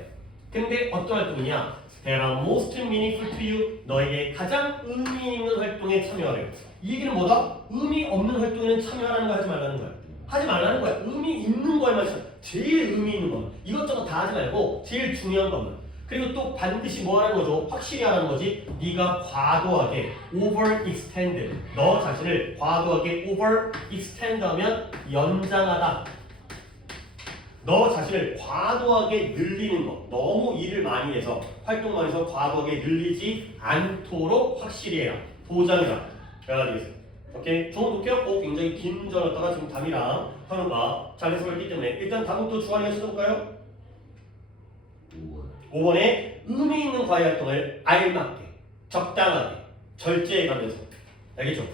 근데 어떤 활동이냐? That are most meaningful to you. 너에게 가장 의미 있는 활동에 참여하래요. 이 얘기는 뭐다? 의미 없는 활동에는 참여하라는 거 하지 말라는 거야. 하지 말라는 거야. 의미 있는 거에만 참여. 제일 의미 있는 것만. 이것저것 다 하지 말고 제일 중요한 것만. 그리고 또 반드시 뭐 하는 거죠? 확실히 하는 거지. 네가 과도하게 overextend. 너 자신을 과도하게 overextend 하면 연장하다. 너 자신을 과도하게 늘리는 거. 너무 일을 많이 해서 활동만 해서 과도하게 늘리지 않도록 확실히 해라. 보장해라. 해야 되겠어요. 오케이? 좋은 독해였고 굉장히 긴 문장이었다가 지금 담이랑 현우가 잘 해석했기 때문에 일단 다음부터 주관이가 시도볼까요? 5번에 의미 있는 과외 활동을 알맞게, 적당하게, 절제해가면서. 알겠죠?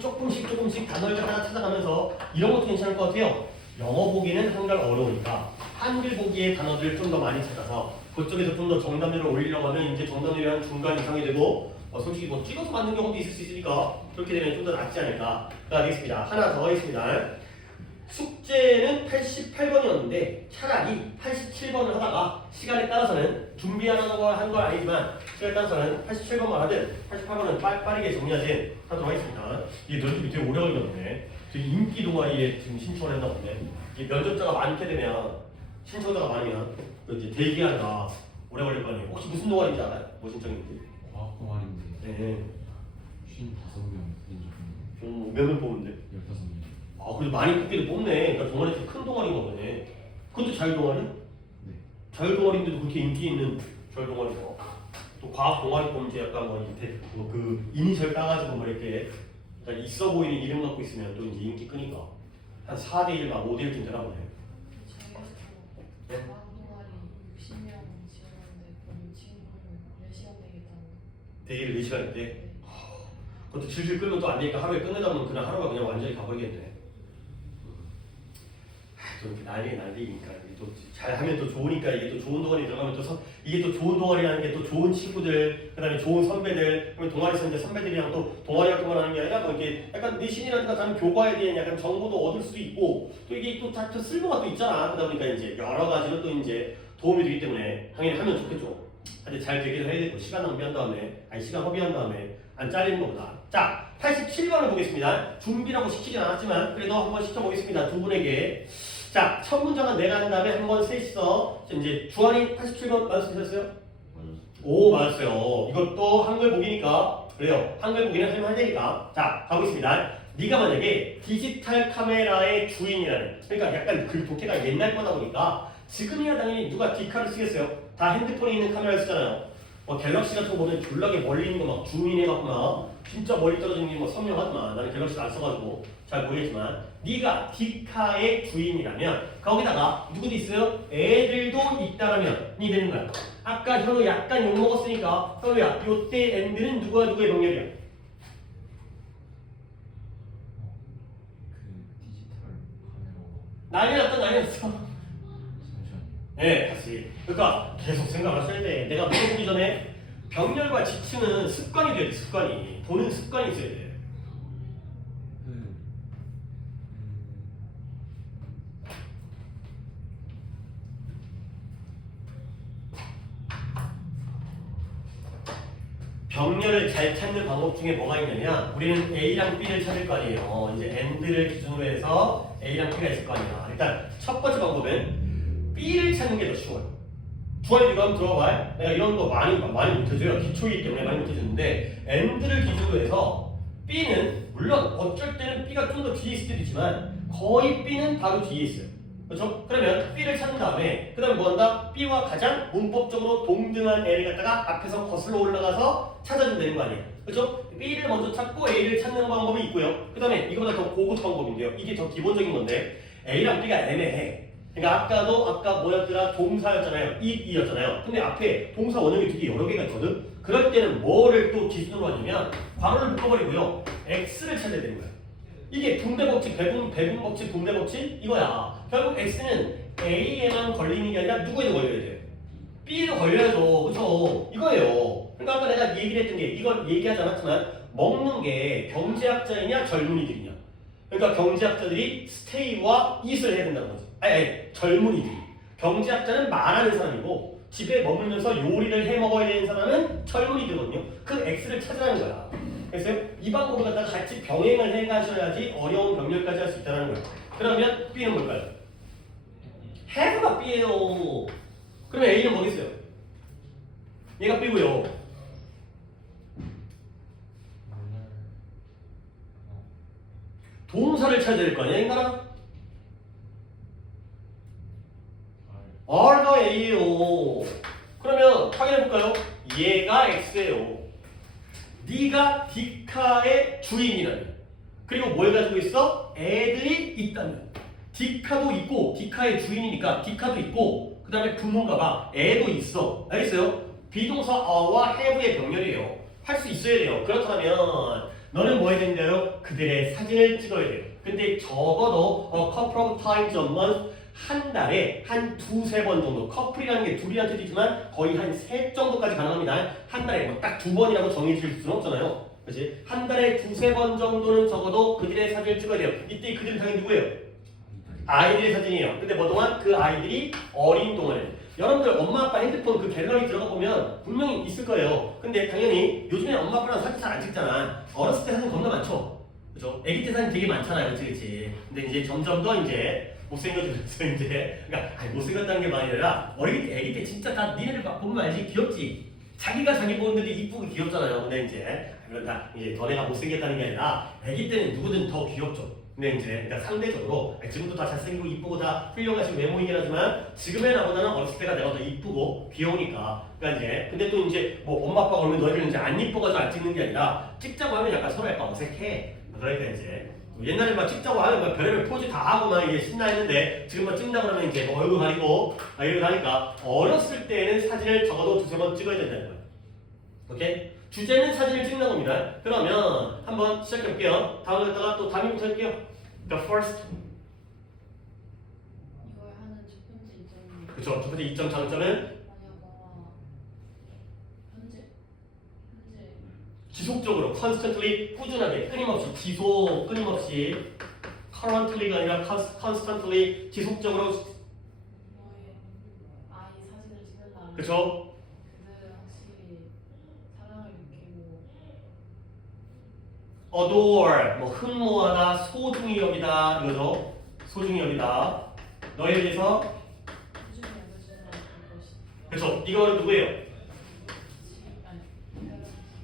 조금씩 단어를 하나 찾아가면서 이런 것도 괜찮을 것 같아요. 영어 보기는 한글 어려우니까 한글 보기의 단어들을 좀 더 많이 찾아서 그쪽에서 좀 더 정답률을 올리려고 하면 이제 정답률이 한 중간 이상이 되고 솔직히 뭐 찍어서 맞는 경우도 있을 수 있으니까 그렇게 되면 좀 더 낫지 않을까. 알겠습니다. 하나 더 하겠습니다. 숙제는 88번이었는데 차라리 87번을 하다가 시간에 따라서는 준비하는 걸 아니지만 시간에 따라서는 87번만 하든 88번은 빠르게 정리하든 하도록 하겠습니다. 이게 면접이 되게 오래 걸리는데 되게 인기 동아리에 지금 신청을 했나 본데 이게 면접자가 많게 되면 신청자가 많으면 이제 대기하다가 오래 걸릴 거 아니에요. 혹시 무슨 동아리인지 알아요? 뭐 신청인지? 과학 동아리인데 네. 55명 인지 몇명 뽑는데? 15명. 아, 그래도 많이 뽑기도 뽑네. 그러니까 동아리 큰 동아리인가 보네. 그것도 자율동아리? 네. 자율동아리인데도 그렇게 인기 있는 자율동아리고 또 과학 동아리 보면 이제 약간 그 이니셜 따가지고 뭐 이렇게 약간 있어 보이는 이름 갖고 있으면 또 이제 인기 끄니까 한 4대1 막 5대1쯤 되나 보네. 저희도 과학 동아리 60명 지원하는데 그럼 지금 그러면 4시간 되겠다는. 대기를 4시간인데 네. 그것도 질질 끌면 또 안 되니까 하루에 끝내다 보면 그냥 하루가 그냥 완전히 가버리겠네. 또 이렇게 난리니까 이게 또 잘하면 또 좋으니까 이게 또 좋은 동아리 들어가면 또 이게 또 좋은 동아리라는 게 또 좋은 친구들 그다음에 좋은 선배들 그러면 동아리에서 이제 선배들이랑 또 동아리 활동을 하는 게 아니라 뭐 이렇게 약간 내 신이라든가 다른 교과에 대한 약간 정보도 얻을 수도 있고 또 이게 또 다 또 쓸모가 또 있잖아. 그러다 보니까 이제 여러 가지로 또 이제 도움이 되기 때문에 당연히 하면 좋겠죠. 근데 잘 되기도 해야 되고 시간 낭비한 다음에 시간 허비한 다음에 안 잘리는 것보다. 자 87번을 보겠습니다. 준비라고 시키진 않았지만 그래도 한번 시켜보겠습니다. 두 분에게. 자, 첫 문장은 내가 한 다음에 한 번 셋이서 이제 주한이 87번 맞으셨어요? 오, 맞았어요. 이것도 한글 보기니까 그래요. 한글 보기는 할만 되니까. 자, 가보겠습니다. 네가 만약에 디지털 카메라의 주인이라는 그러니까 약간 그 독해가 옛날 거다 보니까 지금이야 당연히 누가 디카를 쓰겠어요? 다 핸드폰에 있는 카메라를 쓰잖아요. 뭐 갤럭시 같은 거 보면 졸라게 멀리 있는 거 막 줌인해갖고 막 진짜 멀리 떨어지는 게 뭐 선명하지만 나는 갤럭시를 안 써가지고 잘 모르겠지만 네가 디카의 주인이라면 거기다가 누구도 있어요? 애들도 있다라면 니 되는 거야. 아까 현우 약간 욕먹었으니까 현우야 요때 엔드는 누구와 누구의 병렬이야? 그 디지털 카메라. 난리 났다 난리 났어. 잠시만요. 네 다시 그러니까 계속 생각하셔야 돼. 내가 물어보기 전에 병렬과 지층은 습관이 돼야 돼. 습관이 보는 습관이 있어야 돼. 병렬을 잘 찾는 방법 중에 뭐가 있냐면 우리는 A랑 B를 찾을 거 아니에요. 이제 AND를 기준으로 해서 A랑 B가 있을 거 아니야. 일단 첫 번째 방법은 B를 찾는 게 더 쉬워요. 주환이 이거 한번 들어봐요. 내가 이런 거 많이 못해줘요. 기초이기 때문에 많이 못해주는데 AND를 기준으로 해서 B는 물론 어쩔 때는 B가 좀 더 뒤에 있을 때도 있지만 거의 B는 바로 뒤에 있어요. 그렇죠? 그러면 B를 찾은 다음에 그 다음에 뭐 한다? B와 가장 문법적으로 동등한 A를 갖다가 앞에서 거슬러 올라가서 찾아주면 되는 거 아니에요. 그렇죠? B를 먼저 찾고 A를 찾는 방법이 있고요. 그 다음에 이거보다 더 고급 방법인데요. 이게 더 기본적인 건데 A랑 B가 애매해. 그러니까 아까 뭐였더라? 동사였잖아요. it이었잖아요. 근데 앞에 동사 원형이 되게 여러 개가 있거든. 그럴 때는 뭐를 또 기준으로 하냐면 괄호를 묶어버리고요. X를 찾아야 되는 거야. 이게 분배 법칙, 배분 법칙, 분배 법칙 이거야. 결국 X는 A에만 걸리는 게 아니라 누구에도 걸려야 돼? B에도 걸려야죠. 그쵸? 이거예요. 그러니까 아까 내가 얘기를 했던 게 이건 얘기하지 않았지만 먹는 게 경제학자이냐 젊은이들이냐. 그러니까 경제학자들이 stay와 it을 해야 된다는 거지. 아니 젊은이들이. 경제학자는 말하는 사람이고 집에 머물면서 요리를 해 먹어야 되는 사람은 젊은이들거든요. 그 X를 찾으라는 거야. 그래서 이 방법을 갖다가 같이 병행을 해 가셔야지 어려운 병렬까지 할 수 있다는 거야. 그러면 B는 뭘까요? have가 B예요. 그러면 A는 뭐겠어요? 얘가 B고요. 동사를 찾아야 될 거 아니야, 인간아? R가 A예요. 그러면 확인해볼까요? 얘가 X예요. 네가 디카의 주인이라면, 그리고 뭘 가지고 있어? 애들이 있다면, 디카도 있고 디카의 주인이니까 디카도 있고 그 다음에 부모인가 봐. 애도 있어. 알겠어요? 비동사 a와 have의 병렬이에요. 할 수 있어야 돼요. 그렇다면 너는 뭐 해야 된대요? 그들의 사진을 찍어야 돼요. 근데 적어도 a couple of times a month, 한 달에 한 두세 번 정도. 커플이라는 게 둘이란 뜻이지만 거의 한 세 정도까지 가능합니다. 한 달에 뭐 딱 두 번이라고 정해질 수는 없잖아요. 그렇지? 한 달에 두세 번 정도는 적어도 그들의 사진을 찍어야 돼요. 이때 그들은 당연히 누구예요? 아이들의 사진이에요. 근데 뭐동안 그 아이들이 어린 동안에 여러분들 엄마 아빠 핸드폰 그 갤러리 들어가 보면 분명히 있을 거예요. 근데 당연히 요즘에 엄마 아빠랑 사진 잘 안 찍잖아. 어렸을 때 사진 겁나 많죠. 그죠? 아기 때 사진 되게 많잖아요. 그치? 근데 이제 점점 더 이제 못생겨지면서 이제 그러니까 못생겼다는 게 많이 아니라 어릴 때 아기 때 진짜 다 니네들 막 보면 알지? 귀엽지? 자기가 자기 보는데도 이쁘고 귀엽잖아요. 근데 이제 그런다 이제 너네가 못생겼다는 게 아니라 아기 때는 누구든 더 귀엽죠. 근데 이제 그러니까 상대적으로 지금도 다 잘생기고 이쁘고 다 훌륭하신 외모이긴 하지만 지금의 나보다는 어렸을 때가 내가 더 이쁘고 귀여우니까. 그러니까 이제 근데 또 이제 뭐 엄마 아빠가 그러면 너희들 이제 안 이뻐가지고 안 찍는 게 아니라 찍자고 하면 약간 서로 약간 어색해. 그러니까 이제 옛날에 막 찍자고 하면 막 별의별 포즈 다 하고 막 이게 신나 했는데 지금 막 찍는다 그러면 이제 뭐 얼굴 가리고 막 이러고 하니까 어렸을 때는 사진을 적어도 두세 번 찍어야 된다는 거예요. 오케이? 주제는 사진을 찍는 겁니다. 그러면 한번 시작해 볼게요. 다음에다가 또 다음부터 할게요. The first. 이걸 하는 첫 번째 이점이 그쵸. 첫 번째 이점 장점은 만약 현재 지속적으로 constantly 꾸준하게 끊임없이 끊임없이 currently가 아니라 constantly 지속적으로 너의 아이 사진을 찍는다면 그쵸. 그들은 확실히 사랑을 느끼고 adore 뭐 흠모하다 소중히 여기다 이거죠. 소중히 여기다 너에 대해서 꾸준히 여겨주는 것이 그쵸. 이거 누구예요?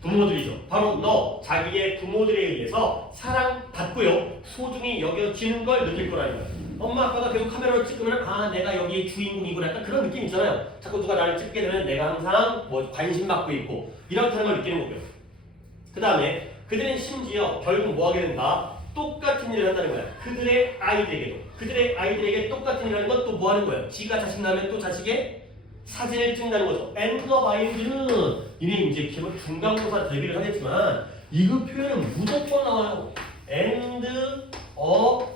부모들이죠. 바로 너 자기의 부모들에 의해서 사랑받고요 소중히 여겨지는 걸 느낄 거라는 거예요. 엄마 아빠가 계속 카메라로 찍으면 아 내가 여기의 주인공이구나 약간 그런 느낌 있잖아요. 자꾸 누가 나를 찍게 되면 내가 항상 뭐 관심 받고 있고 이렇다는 걸 느끼는 거고요. 그 다음에 그들은 심지어 결국 뭐 하게 된다? 똑같은 일을 한다는 거야. 그들의 아이들에게 똑같은 일을 하는 건 또 뭐 하는 거야? 지가 자식 낳으면 또 자식의 사진을 찍는다는 거죠. end of ing는 이미 이제 기본 중간고사 대비를 하겠지만 이거 표현은 무조건 나와요. end of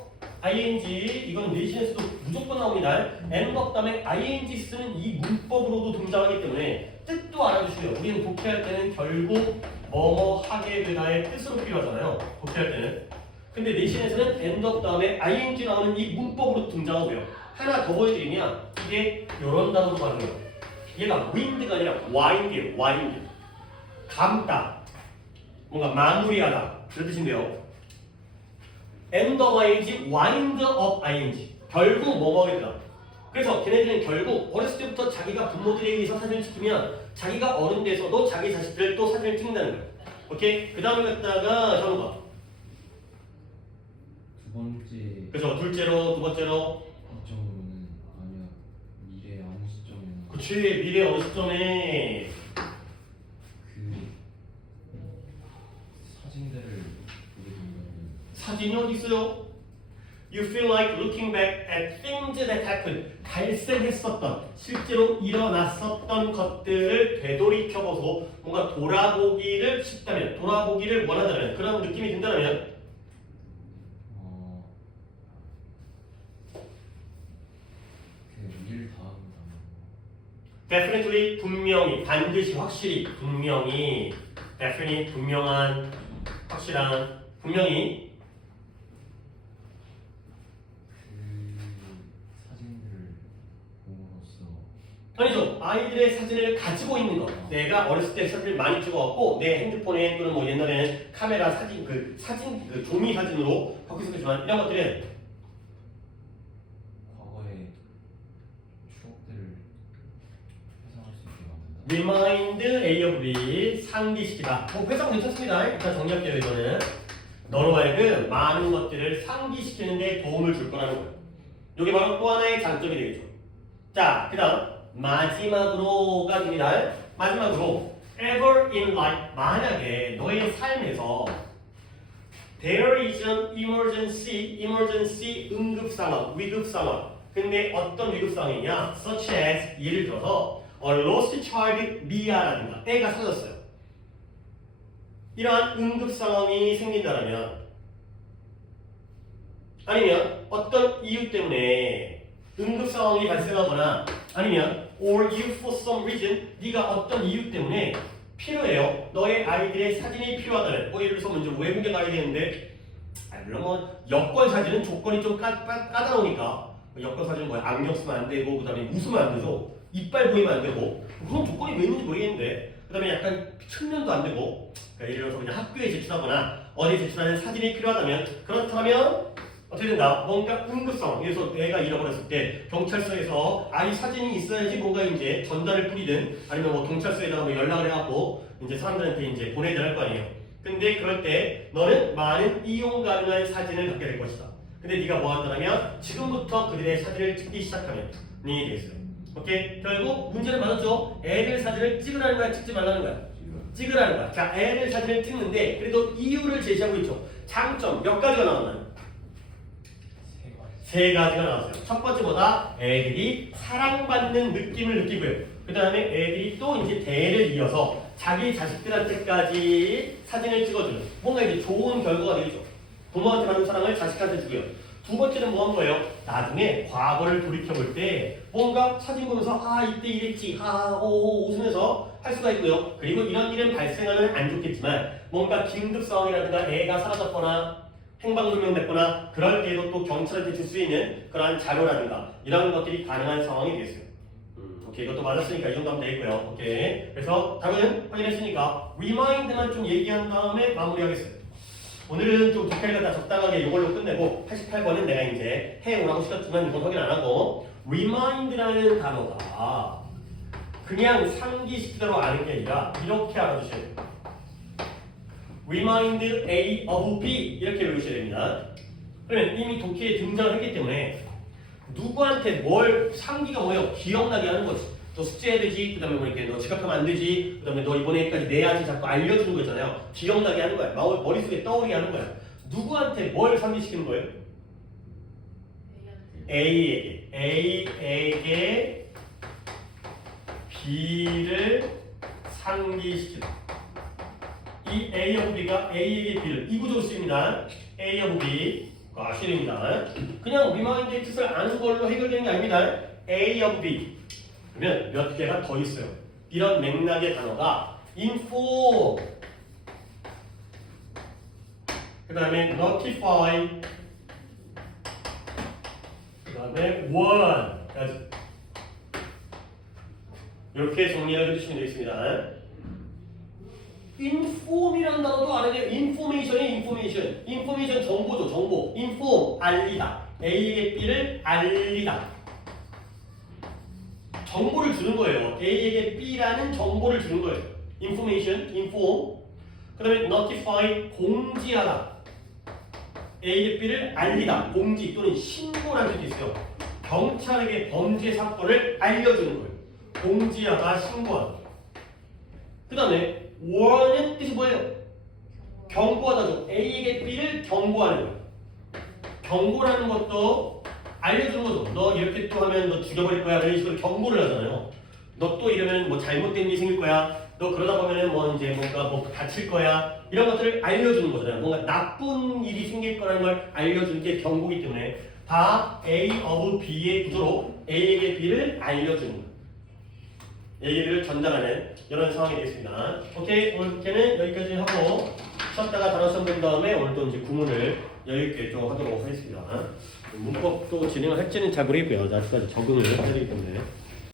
ing 이건 내신에서도 무조건 나옵니다. end of 다음에 ing 쓰는 이 문법으로도 등장하기 때문에 뜻도 알아주시고요. 우리는 독해할 때는 결국 뭐뭐 하게 되다의 뜻으로 필요하잖아요. 독해할 때는. 근데 내신에서는 end of 다음에 ing 나오는 이 문법으로 등장하고요. 하나 더 보여드리면 이게 이런 단어로 가는 거예요. 얘가 wind가 아니라 wind예요. wind. 감다. 뭔가 마무리하다. 그런 뜻인데요. end of ing, wind of ing. 결국 뭐뭐하게 되다. 그래서 걔네들은 결국 어렸을 때부터 자기가 부모들에 의해서 사진을 찍히면 자기가 어른 돼서도 자기 자식들을 또 사진을 찍는다는 거예요. 오케이? 그 다음에 갖다가 현우가 두 번째 그래서 둘째로 두 번째로 이점은 아니야 미래 아무 시점에나 그치 미래 어느 시점에 그 사진들을 보게 된다면 사진이 어디 있어요? You feel like looking back at things that happened. 발생했었던, 실제로 일어났었던 것들을 되돌이켜보고 뭔가 돌아보기를 싶다면, 돌아보기를 원한다면, 그런 느낌이 든다면 그일 다음 definitely, 분명히, 반드시, 확실히, 분명히 definitely, 분명한, 확실한, 분명히 그 아니죠. 아이들의 사진을 가지고 있는 거. 내가 어렸을 때 사진을 많이 찍어갖고 내 핸드폰에 또는 뭐 옛날에는 카메라 사진 그 종이 사진으로 갖고 있었지만 이런 것들은 과거의 추억들을 회상할 수 있게 만든다. remind A of B 상기시키다. 뭐 회상 괜찮습니다. 일단 정리할게요. 이거는 너로 하여금 많은 것들을 상기시키는 데 도움을 줄 거라는 거예요. 이게 바로 또 하나의 장점이 되겠죠. 자, 그 다음 마지막으로가 됩니다. 마지막으로 ever in life 만약에 너의 삶에서 there is an emergency 응급 상황, 위급 상황. 근데 어떤 위급 상황이냐? such as 예를 들어서 a lost child 미아라든가 애가 사라졌어요. 이러한 응급 상황이 생긴다면 아니면 어떤 이유 때문에 응급 상황이 발생하거나 아니면 or you for some reason 네가 어떤 이유 때문에 필요해요. 너의 아이들의 사진이 필요하다면 뭐 예를 들어서 먼저 외국에 가야 되는데 물론 뭐 여권 사진은 조건이 좀 까다로우니까 여권 사진은 뭐야 안경 쓰면 안 되고 그 다음에 웃으면 안 되죠. 이빨 보이면 안 되고 그런 조건이 왜 있는지 모르겠는데 그 다음에 약간 측면도 안 되고 그러니까 예를 들어서 그냥 학교에 제출하거나 어디 제출하는 사진이 필요하다면 그렇다면 어떻게 된다? 뭔가 응급성, 그래서 애가 잃어버렸을 때 경찰서에서 아이 사진이 있어야지 뭔가 이제 전단을 뿌리든 아니면 뭐 경찰서에다가 뭐 연락을 해갖고 이제 사람들한테 이제 보내야 할 거 아니에요. 근데 그럴 때 너는 많은 이용 가능한 사진을 갖게 될 것이다. 근데 네가 뭐 한다면 지금부터 그들의 사진을 찍기 시작하면 네 되겠어요. 오케이? 결국 문제는 맞았죠? 애들 사진을 찍으라는 거야, 찍지 말라는 거야? 찍으라는 거야. 자, 애들 사진을 찍는데 그래도 이유를 제시하고 있죠. 장점 몇 가지가 나왔나요? 세 가지가 나왔어요. 첫 번째 뭐다? 애들이 사랑받는 느낌을 느끼고요. 그 다음에 애들이 또 이제 대를 이어서 자기 자식들한테까지 사진을 찍어주는 뭔가 이제 좋은 결과가 되겠죠. 부모한테 받는 사랑을 자식한테 주고요. 두 번째는 뭐 한 거예요? 나중에 과거를 돌이켜볼 때 뭔가 사진 보면서 아 이때 이랬지 하오 웃으면서 할 수가 있고요. 그리고 이런 일은 발생하면 안 좋겠지만 뭔가 긴급 상황이라든가 애가 사라졌거나 행방불명됐거나 그럴 때에도 또 경찰한테 줄 수 있는 그러한 자료라든가 이런 것들이 가능한 상황이 되겠어요. 오케이 이것도 맞았으니까 이 정도 하면 되겠고요. 오케이 그래서 답은 확인했으니까 remind만 좀 얘기한 다음에 마무리하겠습니다. 오늘은 좀 디테일 갖다 적당하게 이걸로 끝내고 88번은 내가 이제 해오라고 시켰지만 이건 확인 안 하고 remind라는 단어가 그냥 상기시키도록 아는 게 아니라 이렇게 알아두셔야 돼요. remind A of B 이렇게 외우셔야 됩니다. 그러면 이미 독해에 등장을 했기 때문에 누구한테 뭘 상기가 뭐예요? 기억나게 하는 거지. 너 숙제해야 되지. 그 다음에 뭐 이렇게 너 지각하면 안 되지. 그 다음에 너 이번에까지 내야지 자꾸 알려주는 거 있잖아요. 기억나게 하는 거야. 머릿속에 떠오르게 하는 거야. 누구한테 뭘 상기시키는 거예요? A에게 B를 상기시키다. 이 A of B가 A에게 B를 이 구조로 쓰입니다. A of B 아시입니다. 그냥 remind의 뜻을 아는 걸로 해결되는 게 아닙니다. A of B 그러면 몇 개가 더 있어요. 이런 맥락의 단어가 inform 그 다음에 notify 그 다음에 warn까지 이렇게 정리를 해주시면 되겠습니다. inform이라는 단어도 알아야 돼요. information이 information 정보죠. 정보. inform 알리다. A에게 B를 알리다. 정보를 주는 거예요. A에게 B라는 정보를 주는 거예요. information, inform. 그 다음에 notify 공지하다. A에게 B를 알리다. 공지 또는 신고라는 뜻이 있어요. 경찰에게 범죄 사건을 알려주는 거예요. 공지하다, 신고하다. 그 다음에 warn의 뜻이 뭐예요? 경고하다죠. A에게 B를 경고하는 거예요. 경고라는 것도 알려주는 거죠. 너 이렇게 또 하면 너 죽여버릴 거야. 이런 식으로 경고를 하잖아요. 너 또 이러면 뭐 잘못된 일이 생길 거야. 너 그러다 보면은 뭐 이제 뭔가 뭐 다칠 거야. 이런 것들을 알려주는 거잖아요. 뭔가 나쁜 일이 생길 거라는 걸 알려주는 게 경고이기 때문에 다 A of B의 구조로 A에게 B를 알려주는 거예요. 얘기를 전달하는 이런 상황이 되겠습니다. 오케이, 오늘 국회는 여기까지 하고 쉬었다가 단어 시험 본 다음에 오늘 또 이제 구문을 여유있게 좀 하도록 하겠습니다. 문법도 진행을 할지는 잘 모르겠고요. 아직까지 적응을 해야 되기 때문에.